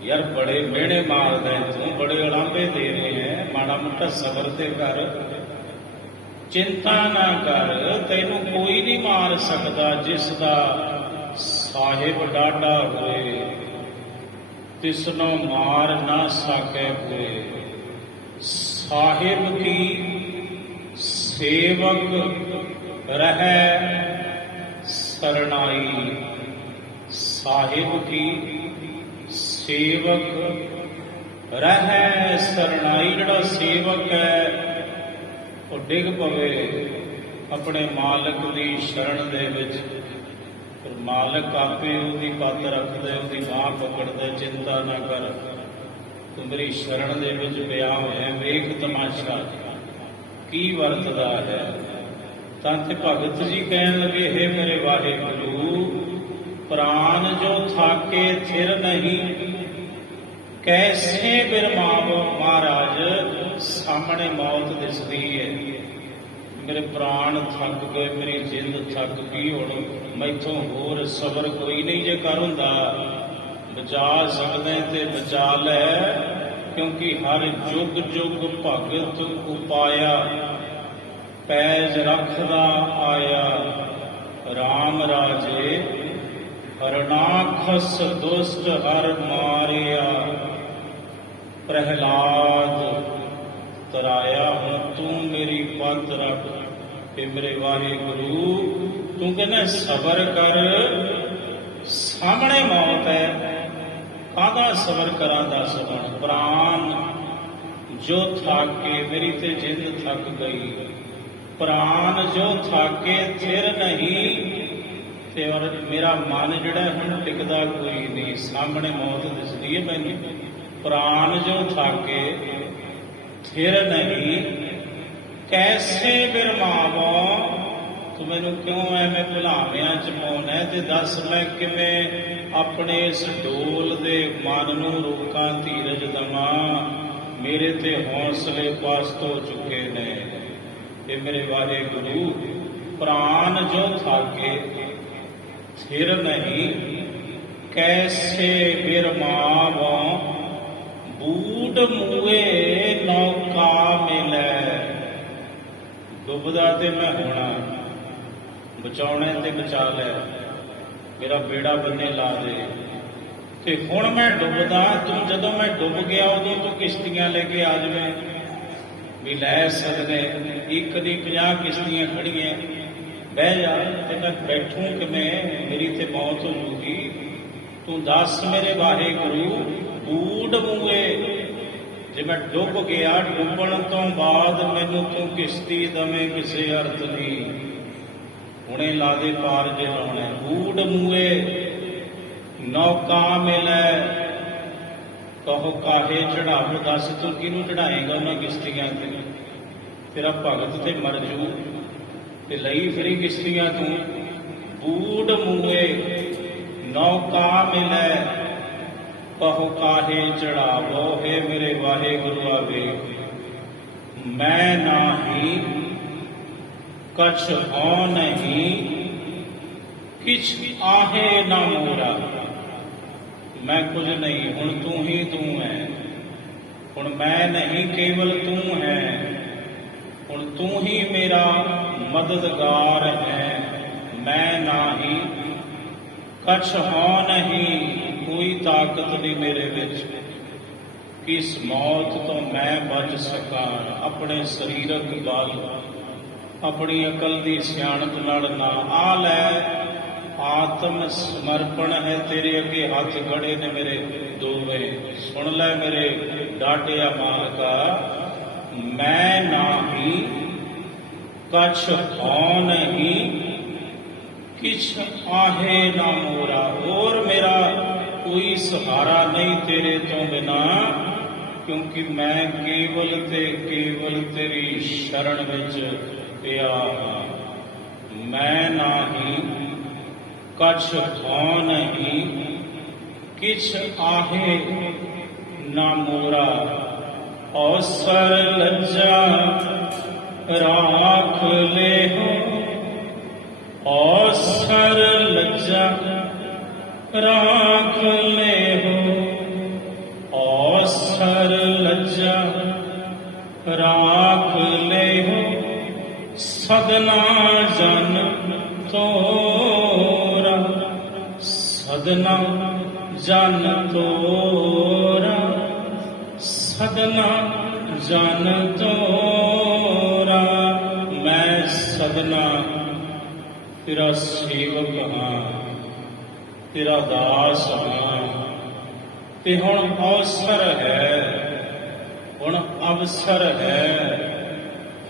ਯਾਰ ਬੜੇ ਮਿਹਣੇ ਮਾਰਦਾ ਤੂੰ, ਬੜੇ ਉਲਾਂਭੇ ਦੇ ਰਹੇ ਹੈ, ਮਾੜਾ ਮੋਟਾ ਸਬਰ ਤੇ ਕਰ, ਚਿੰਤਾ ਨਾ ਕਰ, ਤੈਨੂੰ ਕੋਈ ਨਹੀਂ ਮਾਰ ਸਕਦਾ। ਜਿਸ ਦਾ ਸਾਹਿਬ ਡਾਢਾ ਹੋਏ, ਤਿਸਨੋਂ ਮਾਰ ਨਾ ਸਕੇ ਹੋਏ। ਸਾਹਿਬ ਕੀ ਸੇਵਕ ਰਹਿ ਸਰਣਾਈ। ਸਾਹਿਬ ਕੀ ਸੇਵਕ ਰਹਿ ਸਰਣਾਈ। ਜਿਹੜਾ ਸੇਵਕ ਹੈ ਉਹ ਡਿੱਗ ਪਵੇ ਆਪਣੇ ਮਾਲਕ ਦੀ ਸ਼ਰਨ ਦੇ ਵਿੱਚ, ਪਰ ਮਾਲਕ ਆਪੇ ਉਹਦੀ ਪੱਤ ਰੱਖਦਾ, ਉਹਦੀ ਬਾਂਹ ਪਕੜਦਾ। ਚਿੰਤਾ ਨਾ ਕਰ, ਤੂੰ ਮੇਰੀ ਸ਼ਰਨ ਦੇ ਵਿੱਚ ਪਿਆ ਹੋਇਆ। ਵੇਖ ਤਮਾਸ਼ਾ ਕੀ ਵਰਤਦਾ ਹੈ। ਤਾਂ ਤੇ ਭਗਤ ਜੀ ਕਹਿਣ ਲੱਗੇ, ਹੇ ਮੇਰੇ ਵਾਹਿਗੁਰੂ, ਪ੍ਰਾਨ ਜੋ ਥਾਕੇ ਥਿਰ ਨਹੀਂ, ਕੈਸੇ ਬਿਰਮਾਵੋ। ਮਹਾਰਾਜ ਸਾਹਮਣੇ ਮੌਤ ਦਿਸਦੀ ਹੈ, ਮੇਰੇ ਪ੍ਰਾਣ ਥੱਕ ਗਏ, ਮੇਰੀ ਜਿੰਦ ਥੱਕ ਗਈ, ਹੁਣ ਮੈਥੋਂ ਹੋਰ ਸਬਰ ਕੋਈ ਨਹੀਂ। ਜੇ ਕਰ ਹੁੰਦਾ ਬਚਾ ਸਕਦੇ ਤੇ ਬਚਾ ਲੈ, ਕਿਉਂਕਿ ਹਰ ਜੁਗ ਜੁਗ ਭਗਤ ਉਪਾਇਆ, ਪੈਜ ਰੱਖਦਾ ਆਇਆ। ਰਾਮ ਰਾਜੇ ਹਰਨਾਖਸ ਦੁਸ਼ਟ ਹਰ ਮਾਰਿਆ, ਪ੍ਰਹਿਲਾਦ ਤਰਾਇਆ। ਹੁਣ ਤੂੰ ਮੇਰੀ ਪੱਤ ਰੱਖ। ਤੇ ਮੇਰੇ ਵਾਹਿਗੁਰੂ ਤੂੰ ਕਹਿੰਦਾ ਸਬਰ ਕਰ, ਸਾਹਮਣੇ ਮੌਤ ਹੈ, ਕਾਹਦਾ ਸਬਰ ਕਰਾਂ ਦੱਸ ਹੁਣ। ਪ੍ਰਾਨ ਜੋ ਥਾਕੇ, ਮੇਰੀ ਤੇ ਜਿੰਦ ਥੱਕ ਗਈ, ਪ੍ਰਾਨ ਜੋ ਥਾਕੇ ਥਿਰ ਨਹੀਂ, ਤੇ ਔਰ ਮੇਰਾ ਮਨ ਜਿਹੜਾ ਹੁਣ ਟਿਕਦਾ ਕੋਈ ਨਹੀਂ, ਸਾਹਮਣੇ ਮੌਤ ਦਿਸਦੀ ਹੈ ਮੈਨੂੰ। ਪ੍ਰਾਨ ਜੋ ਥਾਕੇ ਥਿਰ ਨਹੀਂ, ਕੈਸੇ ਬਿਰਮਾਵੋ, ਤੂੰ ਮੈਨੂੰ ਕਿਉਂ ਐਵੇਂ ਭੁਲਾਵਿਆਂ ਚ ਪਾਉਣਾ, ਤੇ ਦੱਸ ਮੈਂ ਕਿਵੇਂ ਆਪਣੇ ਇਸ ਡੋਲ ਦੇ ਮਨ ਨੂੰ ਰੋਕਾਂ, ਧੀਰਜ ਦਵਾਂ, ਮੇਰੇ ਤੇ ਹੌਸਲੇ ਪਸਤ ਹੋ ਚੁੱਕੇ ਨੇ। ਇਹ ਮੇਰੇ ਵਾਹਿਗੁਰੂ, ਪ੍ਰਾਨ ਜੋ ਥਾਕੇ ਥਿਰ ਨਹੀਂ, ਕੈਸੇ ਬਿਰਮਾਵੋ, ਬੂਢ ਮੂਏ ਨੌਕਾ ਮਿਲੈ, ਡੁੱਬਦਾ ਤੇ ਮੈਂ ਹੋਣਾ, ਬਚਾਉਣੇ ਤੇ ਬਚਾ ਲੈ, ਮੇਰਾ ਬੇੜਾ ਬੰਨੇ ਲਾ ਦੇ। ਤੇ ਹੁਣ ਮੈਂ ਡੁੱਬਦਾ, ਤੂੰ ਜਦੋਂ ਮੈਂ ਡੁੱਬ ਗਿਆ ਉਦੋਂ ਤੂੰ ਕਿਸ਼ਤੀਆਂ ਲੈ ਕੇ ਆ ਜਾਵੇਂ ਵੀ ਲੈ ਸਕਦੇ, ਇੱਕ ਦੀ 50 ਕਿਸ਼ਤੀਆਂ ਖੜੀਆਂ, ਬਹਿ ਜਾ, ਤੇ ਮੈਂ ਬੈਠੂੰ ਕਿਵੇਂ, ਮੇਰੀ ਤੇ ਮੌਤ ਹੋ ਜੂਗੀ। ਤੂੰ ਦੱਸ ਮੇਰੇ ਵਾਹਿਗੁਰੂ, ਬੂਢ ਮੂਏ, ਜੇ ਮੈਂ ਡੁੱਬ ਗਿਆ, ਡੁੱਬਣ ਤੋਂ ਬਾਅਦ ਮੈਨੂੰ ਤੂੰ ਕਿਸ਼ਤੀ ਦਵੇਂ ਕਿਸੇ ਅਰਥ ਦੀ, ਹੁਣੇ ਲਾ ਦੇ ਪਾਰ ਜੇ ਲਾਉਣਾ। ਬੂਢ ਮੂਏ ਨੌਕਾ ਮਿਲੈ, ਕਹੋ ਕਾਹੇ ਚੜਾਵੋ, ਦੱਸ ਤੂੰ ਕਿਹਨੂੰ ਚੜਾਏਗਾ ਉਹਨਾਂ ਕਿਸ਼ਤੀਆਂ ਤੇ, ਤੇਰਾ ਭਗਤ ਤੇ ਮਰ ਜੂ, ਤੇ ਲਈ ਫਿਰੀ ਕਿਸ਼ਤੀਆਂ ਤੂੰ। ਬੂਢ ਮੂਏ ਨੌਕਾ ਮਿਲੈ, ਕਹੋ ਕਾਹੇ ਚੜਾਵੋ, ਹੈ ਮੇਰੇ ਵਾਹਿਗੁਰੂ ਆਵੇ, ਮੈਂ ਨਾਹੀ ਕਛ ਹੋ ਨਹੀਂ, ਕਿਛ ਆਹੇ ਨਾ ਮੋਰਾ, ਮੈਂ ਕੁਝ ਨਹੀਂ, ਹੁਣ ਤੂੰ ਹੀ ਤੂੰ ਹੈ, ਹੁਣ ਮੈਂ ਨਹੀਂ, ਕੇਵਲ ਤੂੰ ਹੈ, ਹੁਣ ਤੂੰ ਹੀ ਮੇਰਾ ਮਦਦਗਾਰ ਹੈ। ਮੈਂ ਨਾਹੀ ਕਛ ਹੋ ਨਹੀਂ, ਕੋਈ ਤਾਕਤ ਨਹੀਂ ਮੇਰੇ ਵਿੱਚ, ਕਿਸ ਮੌਤ ਤੋਂ ਮੈਂ ਬਚ ਸਕਾਂ। ਆਪਣੇ ਸਰੀਰਕ ਬਲ, ਆਪਣੀ ਅਕਲ ਦੀ ਸਿਆਣਪ ਨਾਲ ਨਾ, ਆ ਲੈ ਆਤਮ ਸਮਰਪਣ ਹੈ, ਤੇਰੇ ਅੱਗੇ ਹੱਥ ਖੜੇ ਨੇ ਮੇਰੇ ਦੋਵੇਂ, ਸੁਣ ਲੈ ਮੇਰੇ ਡਾਢਿਆ ਮਾਲਕਾ, ਮੈਂ ਨਾਹੀ ਕਛ ਹੋ ਨਹੀਂ, ਕਿਛ ਆਹੇ ਨਾ ਮੋਰਾ, ਹੋਰ ਮੇਰਾ ਕੋਈ ਸਹਾਰਾ ਨਹੀਂ ਤੇਰੇ ਤੋਂ ਬਿਨਾ, ਕਿਉਂਕਿ ਮੈਂ ਕੇਵਲ ਤੇ ਕੇਵਲ ਤੇਰੀ ਸ਼ਰਨ ਵਿੱਚ ਪਿਆ ਹਾਂ। ਮੈਂ ਨਾਹੀ ਕਛ ਹੋ ਨਹੀਂ, ਕਿਛ ਆਹੇ ਨਾ ਮੋਰਾ, ਔਸਰ ਲੱਜਾ ਰਾਖ ਲੇਹੁ, ਔਸਰ ਲੱਜਾ ਰਾਖ ਲੇਹੁ, ਔਸਰ ਲੱਜਾ ਰਾਖ ਲੇਹੁ, ਸਦਨਾ ਜਨ ਤੋਰਾ, ਸਦਨਾ ਜਨ ਤੋਰਾ, ਸਦਨਾ ਜਨ ਤੋਰਾ, ਮੈਂ ਸਦਨਾ ਤੇਰਾ ਸੇਵਕ ਹਾਂ, ਤੇਰਾ ਦਾਸ ਹਾਂ, ਤੇ ਹੁਣ ਅਵਸਰ ਹੈ, ਹੁਣ ਅਵਸਰ ਹੈ,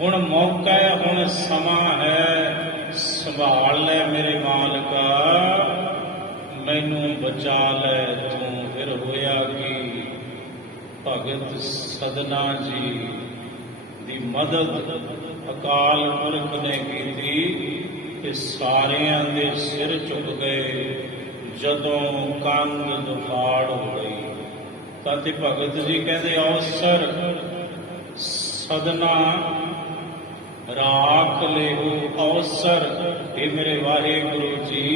ਹੁਣ ਮੌਕਾ ਹੈ, ਹੁਣ ਸਮਾਂ ਹੈ, ਸੰਭਾਲ ਲੈ ਮੇਰੇ ਮਾਲਕਾ, ਮੈਨੂੰ ਬਚਾ ਲੈ ਤੂੰ। ਫਿਰ ਹੋਇਆ ਕਿ ਭਗਤ ਸਦਨਾ ਜੀ ਦੀ ਮਦਦ ਅਕਾਲ ਪੁਰਖ ਨੇ ਕੀਤੀ, ਤੇ ਸਾਰਿਆਂ ਦੇ ਸਿਰ ਝੁਕ ਗਏ। ਜਦੋਂ ਕੰਧ ਦੁਫਾੜ ਹੋ ਗਈ ਤਾਂ ਤੇ ਭਗਤ ਜੀ ਕਹਿੰਦੇ, ਅਵਸਰ ਸਦਨਾ ਰਾਖ ਲੇਹੁ, ਅਵਸਰ, ਇਹ ਮੇਰੇ ਵਾਹਿਗੁਰੂ ਜੀ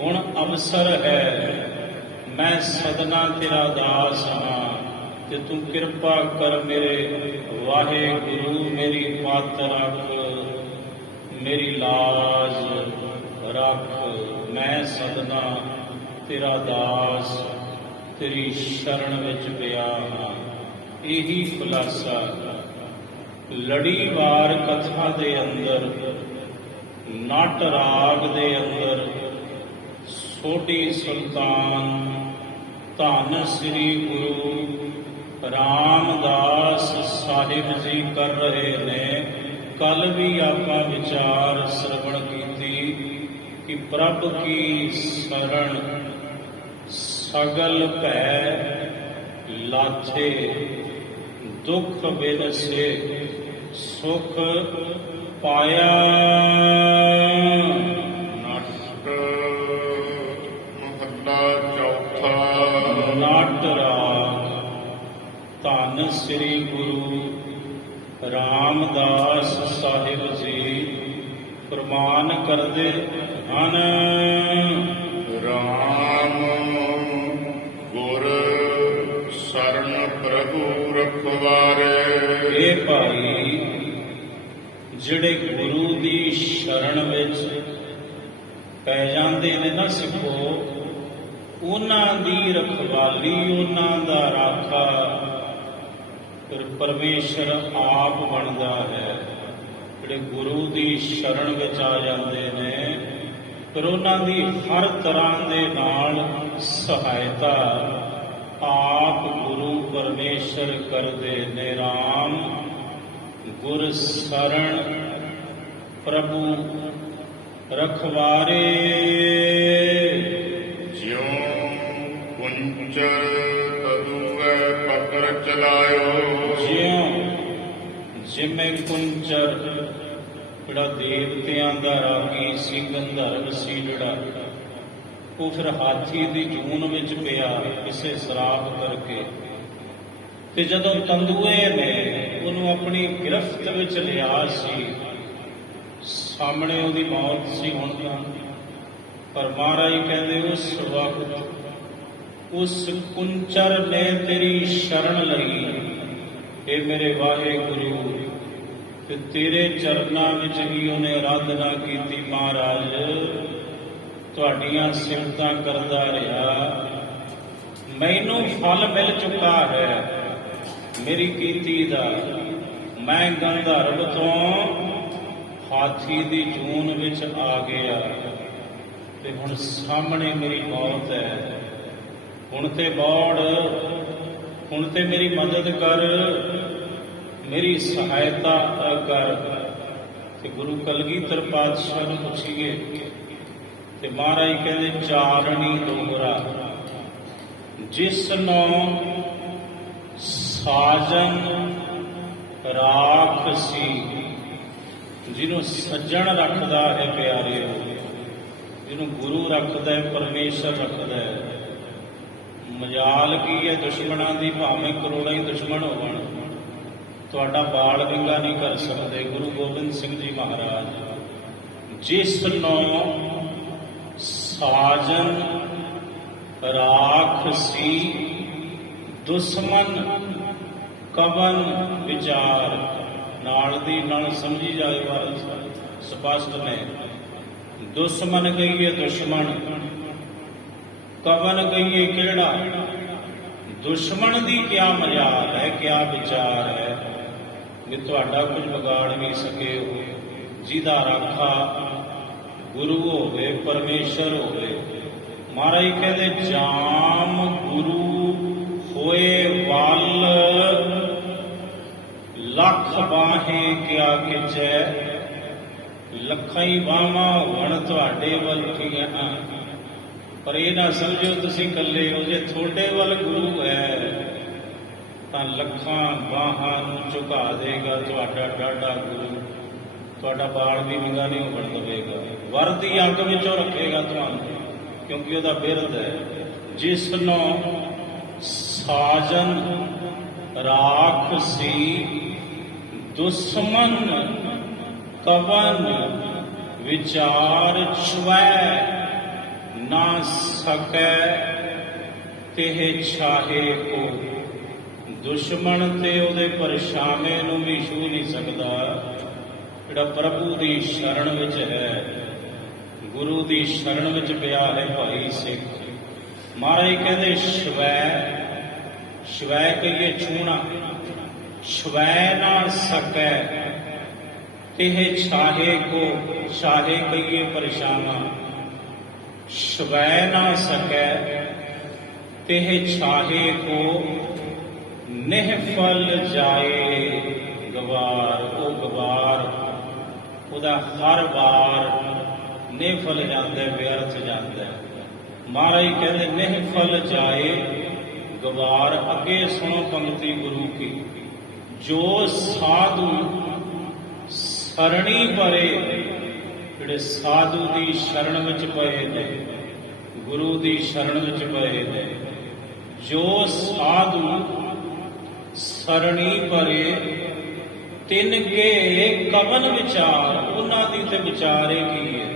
ਹੁਣ ਅਵਸਰ ਹੈ, ਮੈਂ ਸਦਨਾ ਤੇਰਾ ਦਾਸ ਹਾਂ, ਤੇ ਤੂੰ ਕਿਰਪਾ ਕਰ ਮੇਰੇ ਵਾਹਿਗੁਰੂ, ਮੇਰੀ ਪੱਤ ਰੱਖ, ਮੇਰੀ ਲਾਜ ਰੱਖ, ਮੈਂ ਸਦਨਾ ਤੇਰਾ ਦਾਸ, ਤੇਰੀ ਸ਼ਰਨ ਵਿੱਚ ਪਿਆ ਹਾਂ। ਇਹੀ ਖੁਲਾਸਾ ਲੜੀਵਾਰ ਕਥਾ ਦੇ ਅੰਦਰ ਨਟ ਰਾਗ ਦੇ ਅੰਦਰ ਸੋਢੀ ਸੁਲਤਾਨ ਧੰਨ ਸ੍ਰੀ ਗੁਰੂ ਰਾਮਦਾਸ ਸਾਹਿਬ ਜੀ ਕਰ ਰਹੇ ਨੇ। ਕੱਲ ਵੀ ਆਪਾਂ ਵਿਚਾਰ ਸਰਵਣ ਕੀਤੀ ਕਿ ਪ੍ਰਭ ਕੀ ਸਰਣ ਸਗਲ ਭੈ ਲਾਥੇ, ਦੁਖ ਬਿਨਸੇ ਸੁਖ ਪਾਇਆ। ਨਟ ਮਹੱਲਾ ਚੌਥਾ। ਨਾਟ ਰਾਗ ਧੰਨ ਸ੍ਰੀ ਗੁਰੂ ਰਾਮਦਾਸ ਸਾਹਿਬ ਜੀ ਪ੍ਰਮਾਨ ਕਰਦੇ ਹਨ। ਰਾਮ ਗੁਰ ਸਰਨ ਪ੍ਰਭੂ ਰਖਵਾਰੇ। ਇਹ ਭਾਈ ਜਿਹੜੇ ਗੁਰੂ ਦੀ ਸ਼ਰਨ ਵਿੱਚ ਪੈ ਜਾਂਦੇ ਨੇ ਨਾ ਸਿੱਖੋ, ਉਹਨਾਂ ਦੀ ਰਖਵਾਲੀ, ਉਹਨਾਂ ਦਾ ਰਾਖਾ ਫਿਰ ਪਰਮੇਸ਼ਰ ਆਪ ਬਣਦਾ ਹੈ। ਜਿਹੜੇ ਗੁਰੂ ਦੀ ਸ਼ਰਨ ਵਿੱਚ ਆ ਜਾਂਦੇ ਨੇ ਫਿਰ ਉਹਨਾਂ ਦੀ ਹਰ ਤਰ੍ਹਾਂ ਦੇ ਨਾਲ ਸਹਾਇਤਾ ਆਪ ਗੁਰੂ ਪਰਮੇਸ਼ਰ ਕਰਦੇ ਨੇ। ਰਾਮ ਗੁਰ ਸਰਣ ਪ੍ਰਭੂ ਰਖਵਾਰੇ। ਜਿਉ ਕੁੰਚਰ ਤਦੂਐ ਪਕੜ ਚਲਾਇਓ। ਜਿਵੇਂ ਕੁੰਚਰ ਜਿਹੜਾ ਦੇਵਤਿਆਂ ਦਾ ਰਾਗੀ ਸੀ, ਗੰਧਰਵ ਸੀ ਜਿਹੜਾ, ਉਹ ਫਿਰ ਹਾਥੀ ਦੀ ਜੂਨ ਵਿੱਚ ਪਿਆ ਕਿਸੇ ਸਰਾਪ ਕਰਕੇ। ਤੇ ਜਦੋਂ ਤੰਦੂਏ ਨੇ ਉਹਨੂੰ ਆਪਣੀ ਗਿਰਫਤ ਵਿੱਚ ਲਿਆ ਸੀ, ਸਾਹਮਣੇ ਉਹਦੀ ਮੌਤ ਸੀ ਹੁਣ ਤਾਂ, ਪਰ ਮਹਾਰਾਜ ਕਹਿੰਦੇ ਉਸ ਵਕਤ ਉਸ ਕੁੰਚਰ ਨੇ ਤੇਰੀ ਸ਼ਰਨ ਲਈ, ਇਹ ਮੇਰੇ ਵਾਹਿਗੁਰੂ, ਤੇ ਤੇਰੇ ਚਰਨਾਂ ਵਿੱਚ ਹੀ ਉਹਨੇ ਆਰਾਧਨਾ ਕੀਤੀ। ਮਹਾਰਾਜ ਤੁਹਾਡੀਆਂ ਸਿਫਤਾਂ ਕਰਦਾ ਰਿਹਾ, ਮੈਨੂੰ ਫਲ ਮਿਲ ਚੁੱਕਾ ਹੈ ਮੇਰੀ ਕੀਤੀ ਦਾ। ਮੈਂ ਗੰਧਰਵ ਤੋਂ ਹਾਥੀ ਦੀ ਜੂਨ ਵਿੱਚ ਆ ਗਿਆ ਤੇ ਹੁਣ ਸਾਹਮਣੇ ਮੇਰੀ ਮੌਤ ਹੈ। ਹੁਣ ਤੇ ਬੋੜ, ਹੁਣ ਤੇ ਮੇਰੀ ਮਦਦ ਕਰ, ਮੇਰੀ ਸਹਾਇਤਾ ਕਰ। ਤੇ ਗੁਰੂ ਕਲਗੀਧਰ ਪਾਤਸ਼ਾਹ ਨੂੰ ਪੁੱਛੀਏ ਤੇ ਮਹਾਰਾਜ ਕਹਿੰਦੇ ਚਾਰਣੀ ਦੋਹਰਾ, ਜਿਸ ਨੂੰ ਸਾਜਨ ਰਾਖ ਸੀ, ਜਿਹਨੂੰ ਸੱਜਣ ਰੱਖਦਾ ਹੈ ਪਿਆਰਿਓ, ਜਿਹਨੂੰ ਗੁਰੂ ਰੱਖਦਾ ਹੈ, ਪਰਮੇਸ਼ਰ ਰੱਖਦਾ ਹੈ। ਮਜਾਲ ਕੀ ਹੈ ਦੁਸ਼ਮਣਾਂ ਦੀ, ਭਾਵੇਂ ਕਰੋੜਾਂ ਹੀ ਦੁਸ਼ਮਣ ਹੋਵਣ, ਤੁਹਾਡਾ ਬਾਲ ਵਿੰਗਾ ਨਹੀਂ ਕਰ ਸਕਦੇ। ਗੁਰੂ ਗੋਬਿੰਦ ਸਿੰਘ ਜੀ ਮਹਾਰਾਜ, ਜਿਸ ਨੂੰ ਸਾਜਨ ਰਾਖ ਸੀ, ਦੁਸ਼ਮਨ ਕਵਨ ਵਿਚਾਰ, ਨਾਲ ਦੀ ਨਾਲ ਸਮਝੀ ਜਾਏ ਵਾਲ ਸਪਸ਼ਟ ਨੇ। ਦੁਸ਼ਮਨ ਕਹੀਏ ਦੁਸ਼ਮਣ, ਕਵਨ ਕਹੀਏ ਕਿਹੜਾ। ਦੁਸ਼ਮਣ ਦੀ ਕਿਆ ਮਜ਼ਾਕ ਹੈ, ਕਿਆ ਵਿਚਾਰ ਹੈ ਵੀ ਤੁਹਾਡਾ ਕੁਝ ਵਿਗਾੜ ਨਹੀਂ ਸਕੇ। ਜਿਹਦਾ ਰਾਖਾ ਗੁਰੂ ਹੋਵੇ, ਪਰਮੇਸ਼ਰ ਹੋਵੇ। ਮਹਾਰਾਜ ਕਹਿੰਦੇ ਜਾਮ ਗੁਰੂ ਹੋਏ ਵੱਲ, ਲੱਖ ਬਾਹੇ ਕਿਆ ਕਿਚੈ। ਲੱਖਾਂ ਹੀ ਬਾਹਾਂ ਹੋਣ ਤੁਹਾਡੇ ਵੱਲ ਕੀਆਂ, ਪਰ ਇਹ ਨਾ ਸਮਝੋ ਤੁਸੀਂ ਇਕੱਲੇ ਹੋ। ਜੇ ਤੁਹਾਡੇ ਵੱਲ ਗੁਰੂ ਹੈ ਤਾਂ ਲੱਖਾਂ ਬਾਹਾਂ ਨੂੰ ਝੁਕਾ ਦੇਗਾ ਤੁਹਾਡਾ ਡਾਢਾ ਗੁਰੂ। ਤੁਹਾਡਾ ਬਾਲ ਵੀ ਵਿੰਗਾ ਨਹੀਂ ਹੋਣ ਦੇਵੇਗਾ, ਵਰ ਦੀ ਅੱਗ ਵਿੱਚੋਂ ਰੱਖੇਗਾ ਤੁਹਾਨੂੰ, ਕਿਉਂਕਿ ਉਹਦਾ ਬਿਰਧ ਹੈ। ਜਿਸ ਨੂੰ ਸਾਜਨ ਰਾਖ ਸੀ, ਦੁਸ਼ਮਨ ਕਵਨ ਵਿਚਾਰ ਛੁਐ, ਨਾ ਸਕੈ ਤਿਹ ਛਾਹੇ ਕੋ। ਦੁਸ਼ਮਣ ਤੇ ਉਹਦੇ ਪਰਛਾਵੇਂ ਨੂੰ ਵੀ ਛੂ ਨਹੀਂ ਸਕਦਾ ਜਿਹੜਾ ਪ੍ਰਭੂ ਦੀ ਸ਼ਰਨ ਵਿੱਚ ਹੈ, ਗੁਰੂ ਦੀ ਸ਼ਰਨ ਵਿੱਚ ਪਿਆ ਹੈ ਭਾਈ ਸਿੱਖ। ਮਹਾਰਾਜ ਕਹਿੰਦੇ ਸ਼ਵੈ, ਸ਼ਵੈ ਕਹੀਏ ਛੂਣਾ, ਛਵੈ ਨਾ ਸਕੈ। तेह छाहे को छाहे कहिए परेशाना शवै ना सकै तेह छाहे को निहफल जाए गवार ओ गवार ਉਹਦਾ ਹਰ ਵਾਰ ਨਿਹਫਲ ਜਾਂਦਾ ਵਿਅਰਥ ਜਾਂਦਾ। ਮਹਾਰਾਜ ਕਹਿੰਦੇ ਨਿਹਫਲ ਜਾਏ ਗਵਾਰ। ਅੱਗੇ ਸੁਣੋ ਪੰਕਤੀ ਗੁਰੂ ਕੀ, ਜੋ ਸਾਧੂ ਸਰਣੀ ਪਰੇ, ਜਿਹੜੇ ਸਾਧੂ ਦੀ ਸ਼ਰਨ ਵਿੱਚ ਪਏ ਨੇ, ਗੁਰੂ ਦੀ ਸ਼ਰਨ ਵਿੱਚ ਪਏ ਨੇ, ਜੋ ਸਾਧੂ ਸਰਣੀ ਪਰੇ ਤਿੰਨ ਕੇ ਕਵਨ ਵਿਚਾਰ। ਉਹਨਾਂ ਦੀ ਤੇ ਵਿਚਾਰੇ ਕੀ ਹੈ,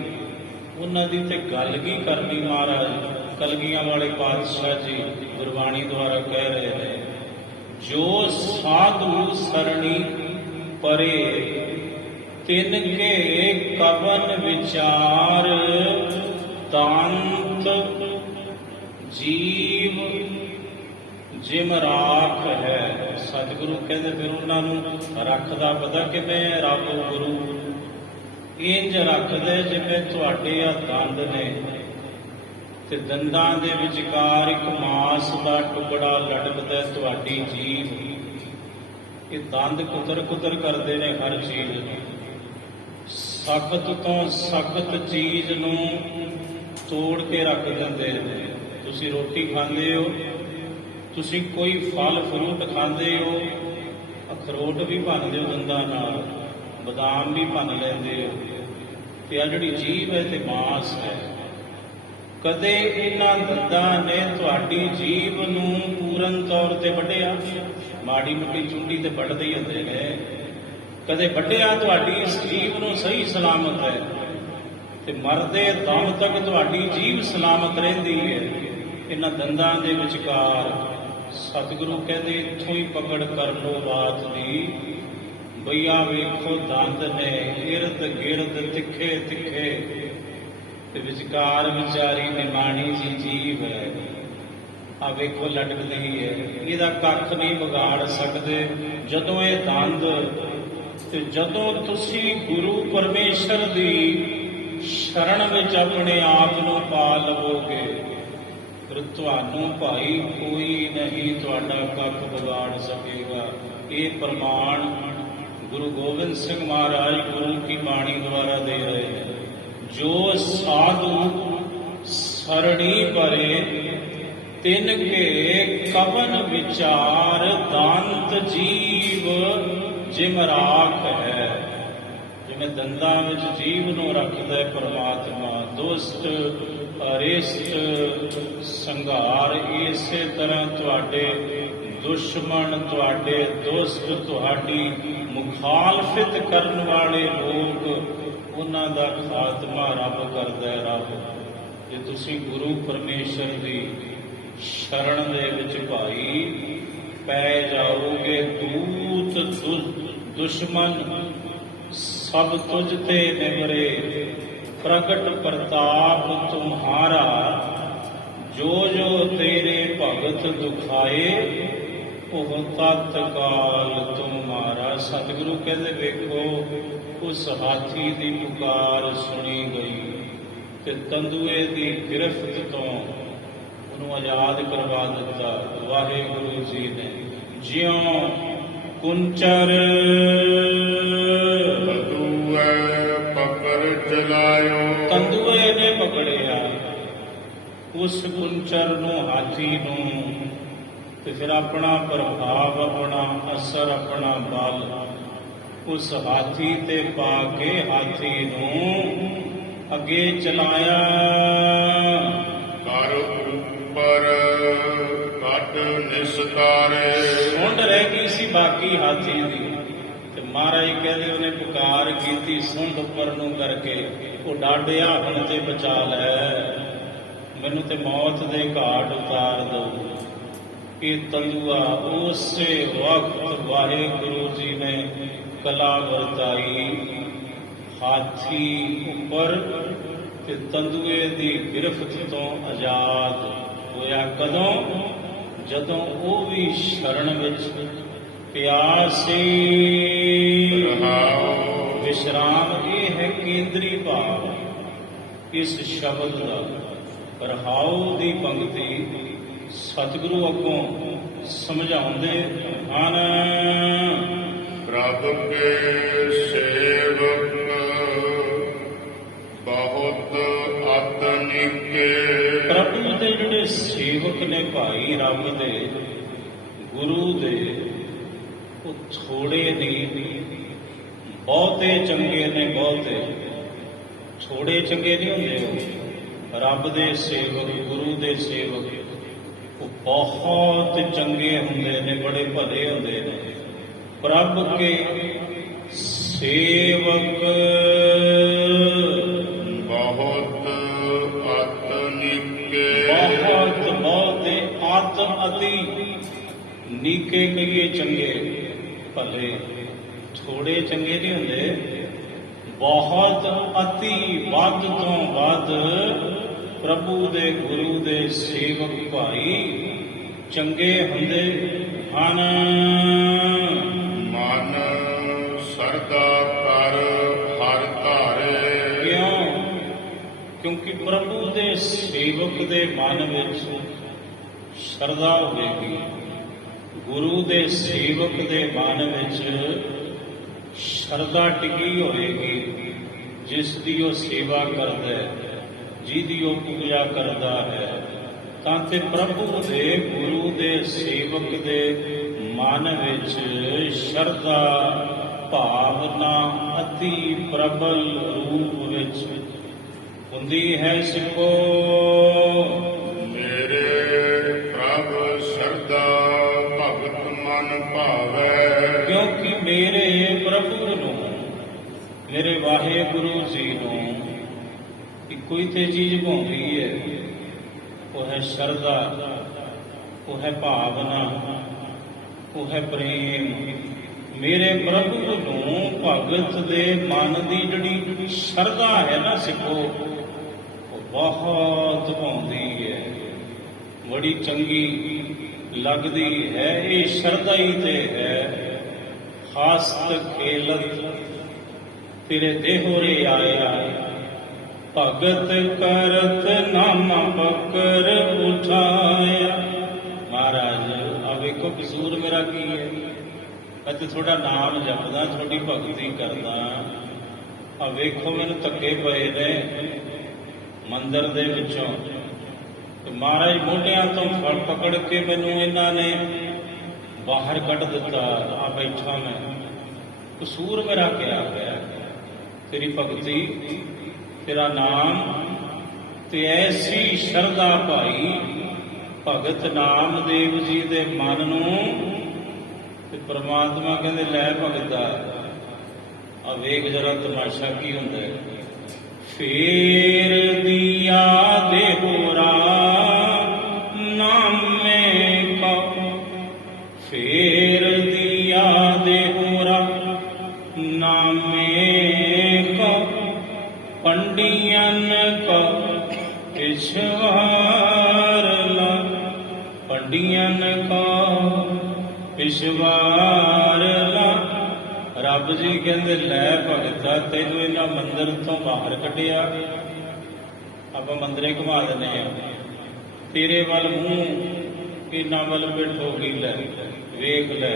ਉਹਨਾਂ ਦੀ ਤੇ ਗੱਲ ਕੀ ਕਰਨੀ। ਮਹਾਰਾਜ ਕਲਗੀਆਂ ਵਾਲੇ ਪਾਤਸ਼ਾਹ ਜੀ ਗੁਰਬਾਣੀ ਦੁਆਰਾ ਕਹਿ ਰਹੇ ਨੇ, ਜੋ ਸਾਧੂ ਸਰਣੀ ਪਰੇ ਤਿੰਨ ਕੇ ਕਵਨ ਵਿਚਾਰ ਤੰਤ ਜੀਵ ਜਿਮ ਰਾਖ ਹੈ। ਸਤਿਗੁਰੂ ਕਹਿੰਦੇ ਫਿਰ ਉਹਨਾਂ ਨੂੰ ਰੱਖਦਾ ਪਤਾ ਕਿਵੇਂ ਹੈ? ਰੱਬ ਗੁਰੂ ਇੰਜ ਰੱਖਦੇ ਜਿਵੇਂ ਤੁਹਾਡੇ ਆ ਦੰਦ ਨੇ ਤੇ ਦੰਦਾਂ ਦੇ ਵਿਚਕਾਰ ਇੱਕ ਮਾਸ ਦਾ ਟੁਕੜਾ ਲਟਕਦਾ, ਤੁਹਾਡੀ ਜੀਭ। ਇਹ ਦੰਦ ਕੁਤਰ ਕੁਤਰ ਕਰਦੇ ਨੇ ਹਰ ਚੀਜ਼ ਨੂੰ, ਸਖਤ ਤੋਂ ਸਖਤ ਚੀਜ਼ ਨੂੰ ਤੋੜ ਕੇ ਰੱਖ ਦਿੰਦੇ ਨੇ। ਤੁਸੀਂ ਰੋਟੀ ਖਾਂਦੇ ਹੋ, ਤੁਸੀਂ ਕੋਈ ਫਲ ਫਰੂਟ ਖਾਂਦੇ ਹੋ, ਅਖਰੋਟ ਵੀ ਭੰਨਦੇ ਹੋ ਦੰਦਾਂ ਨਾਲ, ਬਦਾਮ ਵੀ ਭੰਨ ਲੈਂਦੇ ਹੋ, ਤੇ ਆ ਜਿਹੜੀ ਜੀਭ ਹੈ ਤੇ ਮਾਸ ਹੈ। ਕਦੇ ਇਹਨਾਂ ਦੰਦਾਂ ਨੇ ਤੁਹਾਡੀ ਜੀਭ ਨੂੰ ਪੂਰਨ ਤੌਰ ਤੇ ਵੱਢਿਆ? ਮਾੜੀ ਮੁੱਟੀ ਚੁੰਡੀ ਤੇ ਵੱਢਦੇ ਹੀ ਹੁੰਦੇ ਨੇ। ਕਦੇ ਵੱਢਿਆ ਤੁਹਾਡੀ ਇਸ ਜੀਭ ਨੂੰ? ਸਹੀ ਸਲਾਮਤ ਹੈ ਤੇ ਮਰਦੇ ਦਮ ਤੱਕ ਤੁਹਾਡੀ ਜੀਭ ਸਲਾਮਤ ਰਹਿੰਦੀ ਹੈ ਇਹਨਾਂ ਦੰਦਾਂ ਦੇ ਵਿਚਕਾਰ। ਸਤਿਗੁਰੂ ਕਹਿੰਦੇ ਇੱਥੋਂ ਹੀ ਪਕੜ ਕਰ ਲੋ ਬਾਤ ਦੀ, ਬਈਆ ਵੇਖੋ ਦੰਦ ਨੇ ਇਰਦ ਗਿਰਦ ਤਿੱਖੇ ਤਿੱਖੇ ਤੇ ਵਿਚਕਾਰ ਵਿਚਾਰੀ ਨਿਮਾਣੀ ਜੀ ਜੀਵ ਹੈ। ਆ ਵੇਖੋ ਲਟਕਦੀ ਹੈ, ਇਹਦਾ ਕੱਖ ਨਹੀਂ ਵਿਗਾੜ ਸਕਦੇ। ਜਦੋਂ ਇਹ ਦੰਦ ਤੇ ਜਦੋਂ ਤੁਸੀਂ ਗੁਰੂ ਪਰਮੇਸ਼ਰ ਦੀ ਸ਼ਰਨ ਵਿੱਚ ਆਪਣੇ ਆਪ ਨੂੰ ਪਾ ਲਵੋਗੇ, ਫਿਰ ਤੁਹਾਨੂੰ ਭਾਈ ਕੋਈ ਨਹੀਂ ਤੁਹਾਡਾ ਕੱਖ ਵਿਗਾੜ ਸਕੇਗਾ। ਇਹ ਪ੍ਰਮਾਣ ਗੁਰੂ ਗੋਬਿੰਦ ਸਿੰਘ ਮਹਾਰਾਜ ਗੁਰੂ ਕੀ ਬਾਣੀ ਦੁਆਰਾ ਦੇ ਰਹੇ ਨੇ। ਜੋ ਸਾਧੂ ਸਰਣੀ ਪਰੇ ਤਿੰਨ ਕੇ ਕਵਨ ਵਿਚਾਰ ਦੰਤ ਜੀਵ ਜਿਮ ਰਾਖ ਹੈ। ਜਿਵੇਂ ਦੰਦਾਂ ਵਿੱਚ ਜੀਵ ਨੂੰ ਰੱਖਦਾ ਪਰਮਾਤਮਾ, ਦੁਸ਼ਟ ਅਰਿਸ਼ਟ ਸੰਘਾਰ, ਇਸੇ ਤਰ੍ਹਾਂ ਤੁਹਾਡੇ ਦੁਸ਼ਮਣ, ਤੁਹਾਡੇ ਦੋਸਤ, ਤੁਹਾਡੀ ਮੁਖਾਲਫਤ ਕਰਨ ਵਾਲੇ ਲੋਕ, ਉਹਨਾਂ ਦਾ ਖਾਤਮਾ ਰੱਬ ਕਰਦਾ ਹੈ। ਰੱਬ ਜੇ ਤੁਸੀਂ ਗੁਰੂ ਪਰਮੇਸ਼ਰ ਦੀ ਸ਼ਰਨ ਦੇ ਵਿੱਚ ਭਾਈ ਪੈ ਜਾਓਗੇ, ਦੂਤ ਦੁਸ਼ਮਨ ਸਭ ਤੁਝ ਤੇ ਨਿਵਰੇ, ਪ੍ਰਗਟ ਪ੍ਰਤਾਪ ਤੁਮਹਾਰਾ, ਜੋ ਜੋ ਤੇਰੇ ਭਗਤ ਦੁਖਾਏ, ਉਹ ਤਤਕਾਲ ਤੁਮਾਰਾ। ਸਤਿਗੁਰੂ ਕਹਿੰਦੇ ਵੇਖੋ ਉਸ ਹਾਥੀ ਦੀ ਪੁਕਾਰ ਸੁਣੀ ਗਈ ਤੇ ਤੰਦੂਏ ਦੀ ਗ੍ਰਿਫਤ ਤੋਂ ਉਹਨੂੰ ਆਜ਼ਾਦ ਕਰਵਾ ਦਿੱਤਾ ਵਾਹਿਗੁਰੂ ਜੀ ਨੇ। ਜਿਉਂ ਕੁੰਚਰ ਪਕੜ ਚਲਾਇਓ, ਤੰਦੂਏ ਨੇ ਪਕੜਿਆ ਉਸ ਕੁੰਚਰ ਨੂੰ, ਹਾਥੀ ਨੂੰ, ਤੇ ਫਿਰ ਆਪਣਾ ਪ੍ਰਭਾਵ, ਆਪਣਾ ਅਸਰ, ਆਪਣਾ ਬਲ ਉਸ ਹਾਥੀ ਤੇ ਪਾ ਕੇ ਹਾਥੀ ਨੂੰ ਅੱਗੇ ਚਲਾਇਆ। ਕਰ ਉੱਪਰ ਕੱਢ ਨਿਸਤਾਰੇ, ਸੁੰਡ ਰਹਿ ਗਈ ਸੀ ਬਾਕੀ ਹਾਥੀ ਦੀ, ਤੇ ਮਹਾਰਾਜ ਕਹਿੰਦੇ ਉਹਨੇ ਪੁਕਾਰ ਕੀਤੀ ਸੁੰਡ ਉੱਪਰ ਨੂੰ ਕਰਕੇ, ਉਹ ਡਾਢਿਆ ਹੁਣ ਤੇ ਬਚਾ ਲੈ, ਮੈਨੂੰ ਤੇ ਮੌਤ ਦੇ ਘਾਟ ਉਤਾਰ ਦਊ। ਇਹ ਤੰਦੂਆ ਉਸੇ ਵਕਤ ਵਾਹਿਗੁਰੂ ਜੀ ਨੇ ਕਲਾ ਵਰਤਾਈ, ਹਾਥੀ ਉੱਪਰ ਤੇ ਤੰਦੂਏ ਦੀ ਗ੍ਰਿਫਤ ਤੋਂ ਆਜ਼ਾਦ ਹੋਇਆ। ਕਦੋਂ? ਜਦੋਂ ਉਹ ਵੀ ਸ਼ਰਨ ਵਿੱਚ ਪਿਆ ਸੀ। ਵਿਸ਼ਰਾਮ ਇਹ ਹੈ ਕੇਂਦਰੀ ਭਾਵ ਇਸ ਸ਼ਬਦ ਦਾ। ਰਹਾਉ ਦੀ ਪੰਕਤੀ ਸਤਿਗੁਰੂ ਅੱਗੋਂ ਸਮਝਾਉਂਦੇ ਹਨ। ਪ੍ਰਭ ਕੇ ਸੇਵਕ ਬਹੁਤ ਆਤਨਿਕੇ। ਪ੍ਰਭੂ ਦੇ ਜਿਹੜੇ ਸੇਵਕ ਨੇ ਭਾਈ ਰੱਬ ਦੇ, ਗੁਰੂ ਦੇ, ਉਹ ਥੋੜੇ ਨਹੀਂ, ਬਹੁਤੇ ਚੰਗੇ ਨੇ। ਬਹੁਤੇ ਥੋੜੇ ਚੰਗੇ ਨਹੀਂ ਹੁੰਦੇ। ਉਹ ਰੱਬ ਦੇ ਸੇਵਕ, ਗੁਰੂ ਦੇ ਸੇਵਕ ਉਹ ਬਹੁਤ ਚੰਗੇ ਹੁੰਦੇ ਨੇ, ਬੜੇ ਭਲੇ ਹੁੰਦੇ ਨੇ। ਪ੍ਰਭ ਕੇ ਸੇਵਕ ਬਹੁਤ ਆਤਨਿਕੇ। ਬਹੁਤ ਬਹੁਤੇ ਆਤਮ ਅਤੀ ਨੀਕੇ ਕਹੀਏ ਚੰਗੇ ਭਲੇ। ਥੋੜੇ ਚੰਗੇ ਨਹੀਂ ਹੁੰਦੇ, ਬਹੁਤ ਅਤੀ ਵੱਧ ਤੋਂ ਵੱਧ ਪ੍ਰਭੂ ਦੇ, ਗੁਰੂ ਦੇ ਸੇਵਕ ਭਾਈ ਚੰਗੇ ਹੁੰਦੇ ਹਨ। ਮਨ ਸਰਦਾ ਕਰ ਹਰ ਧਾਰੇ। ਕਿਉਂ? ਕਿਉਂਕਿ ਪ੍ਰਭੂ ਦੇ ਸੇਵਕ ਦੇ ਮਨ ਵਿੱਚ ਸ਼ਰਧਾ ਹੋਵੇਗੀ, ਗੁਰੂ ਦੇ ਸੇਵਕ ਦੇ ਮਨ ਵਿੱਚ ਸ਼ਰਧਾ ਟਿਕੀ ਹੋਵੇਗੀ। ਜਿਸ ਦੀ ਉਹ ਸੇਵਾ ਕਰਦਾ ਹੈ, ਜਿਹਦੀ ਉਹ ਪੂਜਾ ਕਰਦਾ ਹੈ, ਤਾਂ ਤੇ ਪ੍ਰਭੂ ਦੇ, ਗੁਰੂ ਦੇ ਸੇਵਕ ਦੇ ਮਨ ਵਿੱਚ ਸ਼ਰਧਾ ਭਾਵਨਾ ਅਤੀ ਪ੍ਰਬਲ ਰੂਪ ਵਿੱਚ ਹੁੰਦੀ ਹੈ। ਸਿੱਖੋ ਮੇਰੇ ਪ੍ਰਭ ਸਰਦਾ ਭਗਤ ਮਨ ਭਾਵੈ। ਕਿਉਂਕਿ ਮੇਰੇ ਪ੍ਰਭੂ ਨੂੰ, ਮੇਰੇ ਵਾਹਿਗੁਰੂ ਜੀ ਨੂੰ ਇੱਕੋ ਹੀ ਤੇ ਚੀਜ਼ ਭਾਉਂਦੀ ਹੈ। ਉਹ ਹੈ ਸ਼ਰਧਾ, ਉਹ ਹੈ ਭਾਵਨਾ, ਉਹ ਹੈ ਪ੍ਰੇਮ। ਮੇਰੇ ਪ੍ਰਭੂ ਨੂੰ ਭਗਤ ਦੇ ਮਨ ਦੀ ਜਿਹੜੀ ਸ਼ਰਧਾ ਹੈ ਨਾ ਸਿੱਖੋ, ਉਹ ਬਹੁਤ ਭਾਉਂਦੀ ਹੈ, ਬੜੀ ਚੰਗੀ ਲੱਗਦੀ ਹੈ। ਇਹ ਸ਼ਰਧਾ ਹੀ ਤੇ ਹੈ। ਹਾਸਤ ਖੇਲਤ ਤੇਰੇ ਦੇਹੋਰੇ ਆਇਆ, ਭਗਤ ਕਰਤ ਨਾਮ ਬਕਰ ਉਠਾਇਆ। ਮਹਾਰਾਜ ਆ ਵੇਖੋ ਕਸੂਰ ਮੇਰਾ ਕੀ ਹੈ। ਅਤੇ ਤੁਹਾਡਾ ਨਾਮ ਜਪਦਾ, ਤੁਹਾਡੀ ਭਗਤੀ ਕਰਦਾ, ਆ ਵੇਖੋ ਮੈਨੂੰ ਧੱਕੇ ਪਏ ਨੇ ਮੰਦਰ ਦੇ ਵਿੱਚੋਂ। ਤੇ ਮਹਾਰਾਜ ਮੋਢਿਆਂ ਤੋਂ ਫੜ ਪਕੜ ਕੇ ਮੈਨੂੰ ਇਹਨਾਂ ਨੇ ਬਾਹਰ ਕੱਢ ਦਿੱਤਾ। ਆ ਬੈਠਾ ਮੈਂ, ਕਸੂਰ ਮੇਰਾ ਕਿਆ ਹੋਇਆ? ਤੇਰੀ ਭਗਤੀ, ਤੇਰਾ ਨਾਮ ਤੇ ਐਸੀ ਸ਼ਰਧਾ ਭਾਈ ਭਗਤ ਨਾਮਦੇਵ ਜੀ ਦੇ ਮਨ ਨੂੰ। ਤੇ ਪ੍ਰਮਾਤਮਾ ਕਹਿੰਦੇ ਲੈ ਭਗਤਾ ਆ ਵੇਖ ਜਰਾ ਤਮਾਸ਼ਾ ਕੀ ਹੁੰਦਾ ਹੈ। ਫੇਰ ਦੀਆ ਦੇਹੋਰਾ ਨਾਮੇ ਕਾ, ਫੇਰ ਦੀਆ ਦੇਹੋਰਾ ਨਾਮੇ ਕਾ, ਪੰਡੀਅਨ ਕਾ ਪਿਛਵਾਰ ਲਾ, ਪੰਡੀਅਨ ਕਾ ਪਿਛਵਾਰ ਲਾ। ਰੱਬ ਜੀ ਕਹਿੰਦੇ ਲੈ ਭਗਤਾ ਤੈਨੂੰ ਇਹਨਾਂ ਮੰਦਿਰ ਤੋਂ ਬਾਹਰ ਕੱਢਿਆ। ਆਪਾਂ ਮੰਦਰੇ ਘੁਮਾ ਦਿੰਦੇ ਆ, ਤੇਰੇ ਵੱਲ ਮੂੰਹ ਇਹਨਾਂ ਵੱਲ ਬੈਠੋ ਗਈ ਲੈ, ਵੇਖ ਲੈ।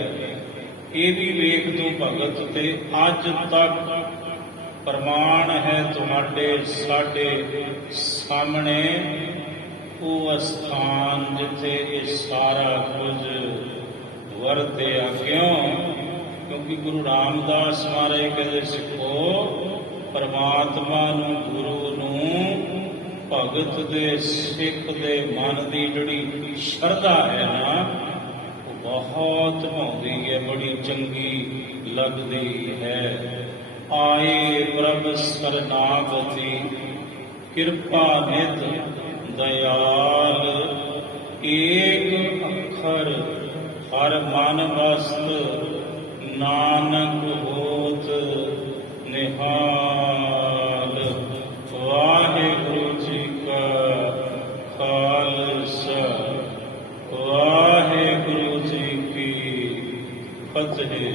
ਇਹ ਵੀ ਵੇਖ ਤੂੰ ਭਗਤ, ਤੇ ਅੱਜ ਤੱਕ ਪ੍ਰਮਾਣ ਹੈ ਤੁਹਾਡੇ ਸਾਡੇ ਸਾਹਮਣੇ ਉਹ ਅਸਥਾਨ ਜਿੱਥੇ ਇਹ ਸਾਰਾ ਕੁਝ ਵਰਤਿਆ। ਕਿਉਂ? ਕਿਉਂਕਿ ਗੁਰੂ ਰਾਮਦਾਸ ਮਹਾਰਾਜ ਕਹਿੰਦੇ ਸਿੱਖੋ, ਪਰਮਾਤਮਾ ਨੂੰ, ਗੁਰੂ ਨੂੰ, ਭਗਤ ਦੇ ਸਿੱਖ ਦੇ ਮਨ ਦੀ ਜਿਹੜੀ ਸ਼ਰਧਾ ਹੈ ਨਾ, ਉਹ ਬਹੁਤ ਭਾਉਂਦੀ ਹੈ, ਬੜੀ ਚੰਗੀ ਲੱਗਦੀ ਹੈ। ਆਏ ਪ੍ਰਭ ਸਰਨਾਗਤੀ ਕਿਰਪਾ ਨਿਧ ਦਇਆਲ, ਏਕ ਅੱਖਰ ਹਰ ਮਨ ਵਸਤ ਨਾਨਕ ਹੋਤ ਨਿਹਾਲ। ਵਾਹਿਗੁਰੂ ਜੀ ਕਾ ਖਾਲਸਾ, ਵਾਹਿਗੁਰੂ ਜੀ ਕੀ ਫਤਿਹ।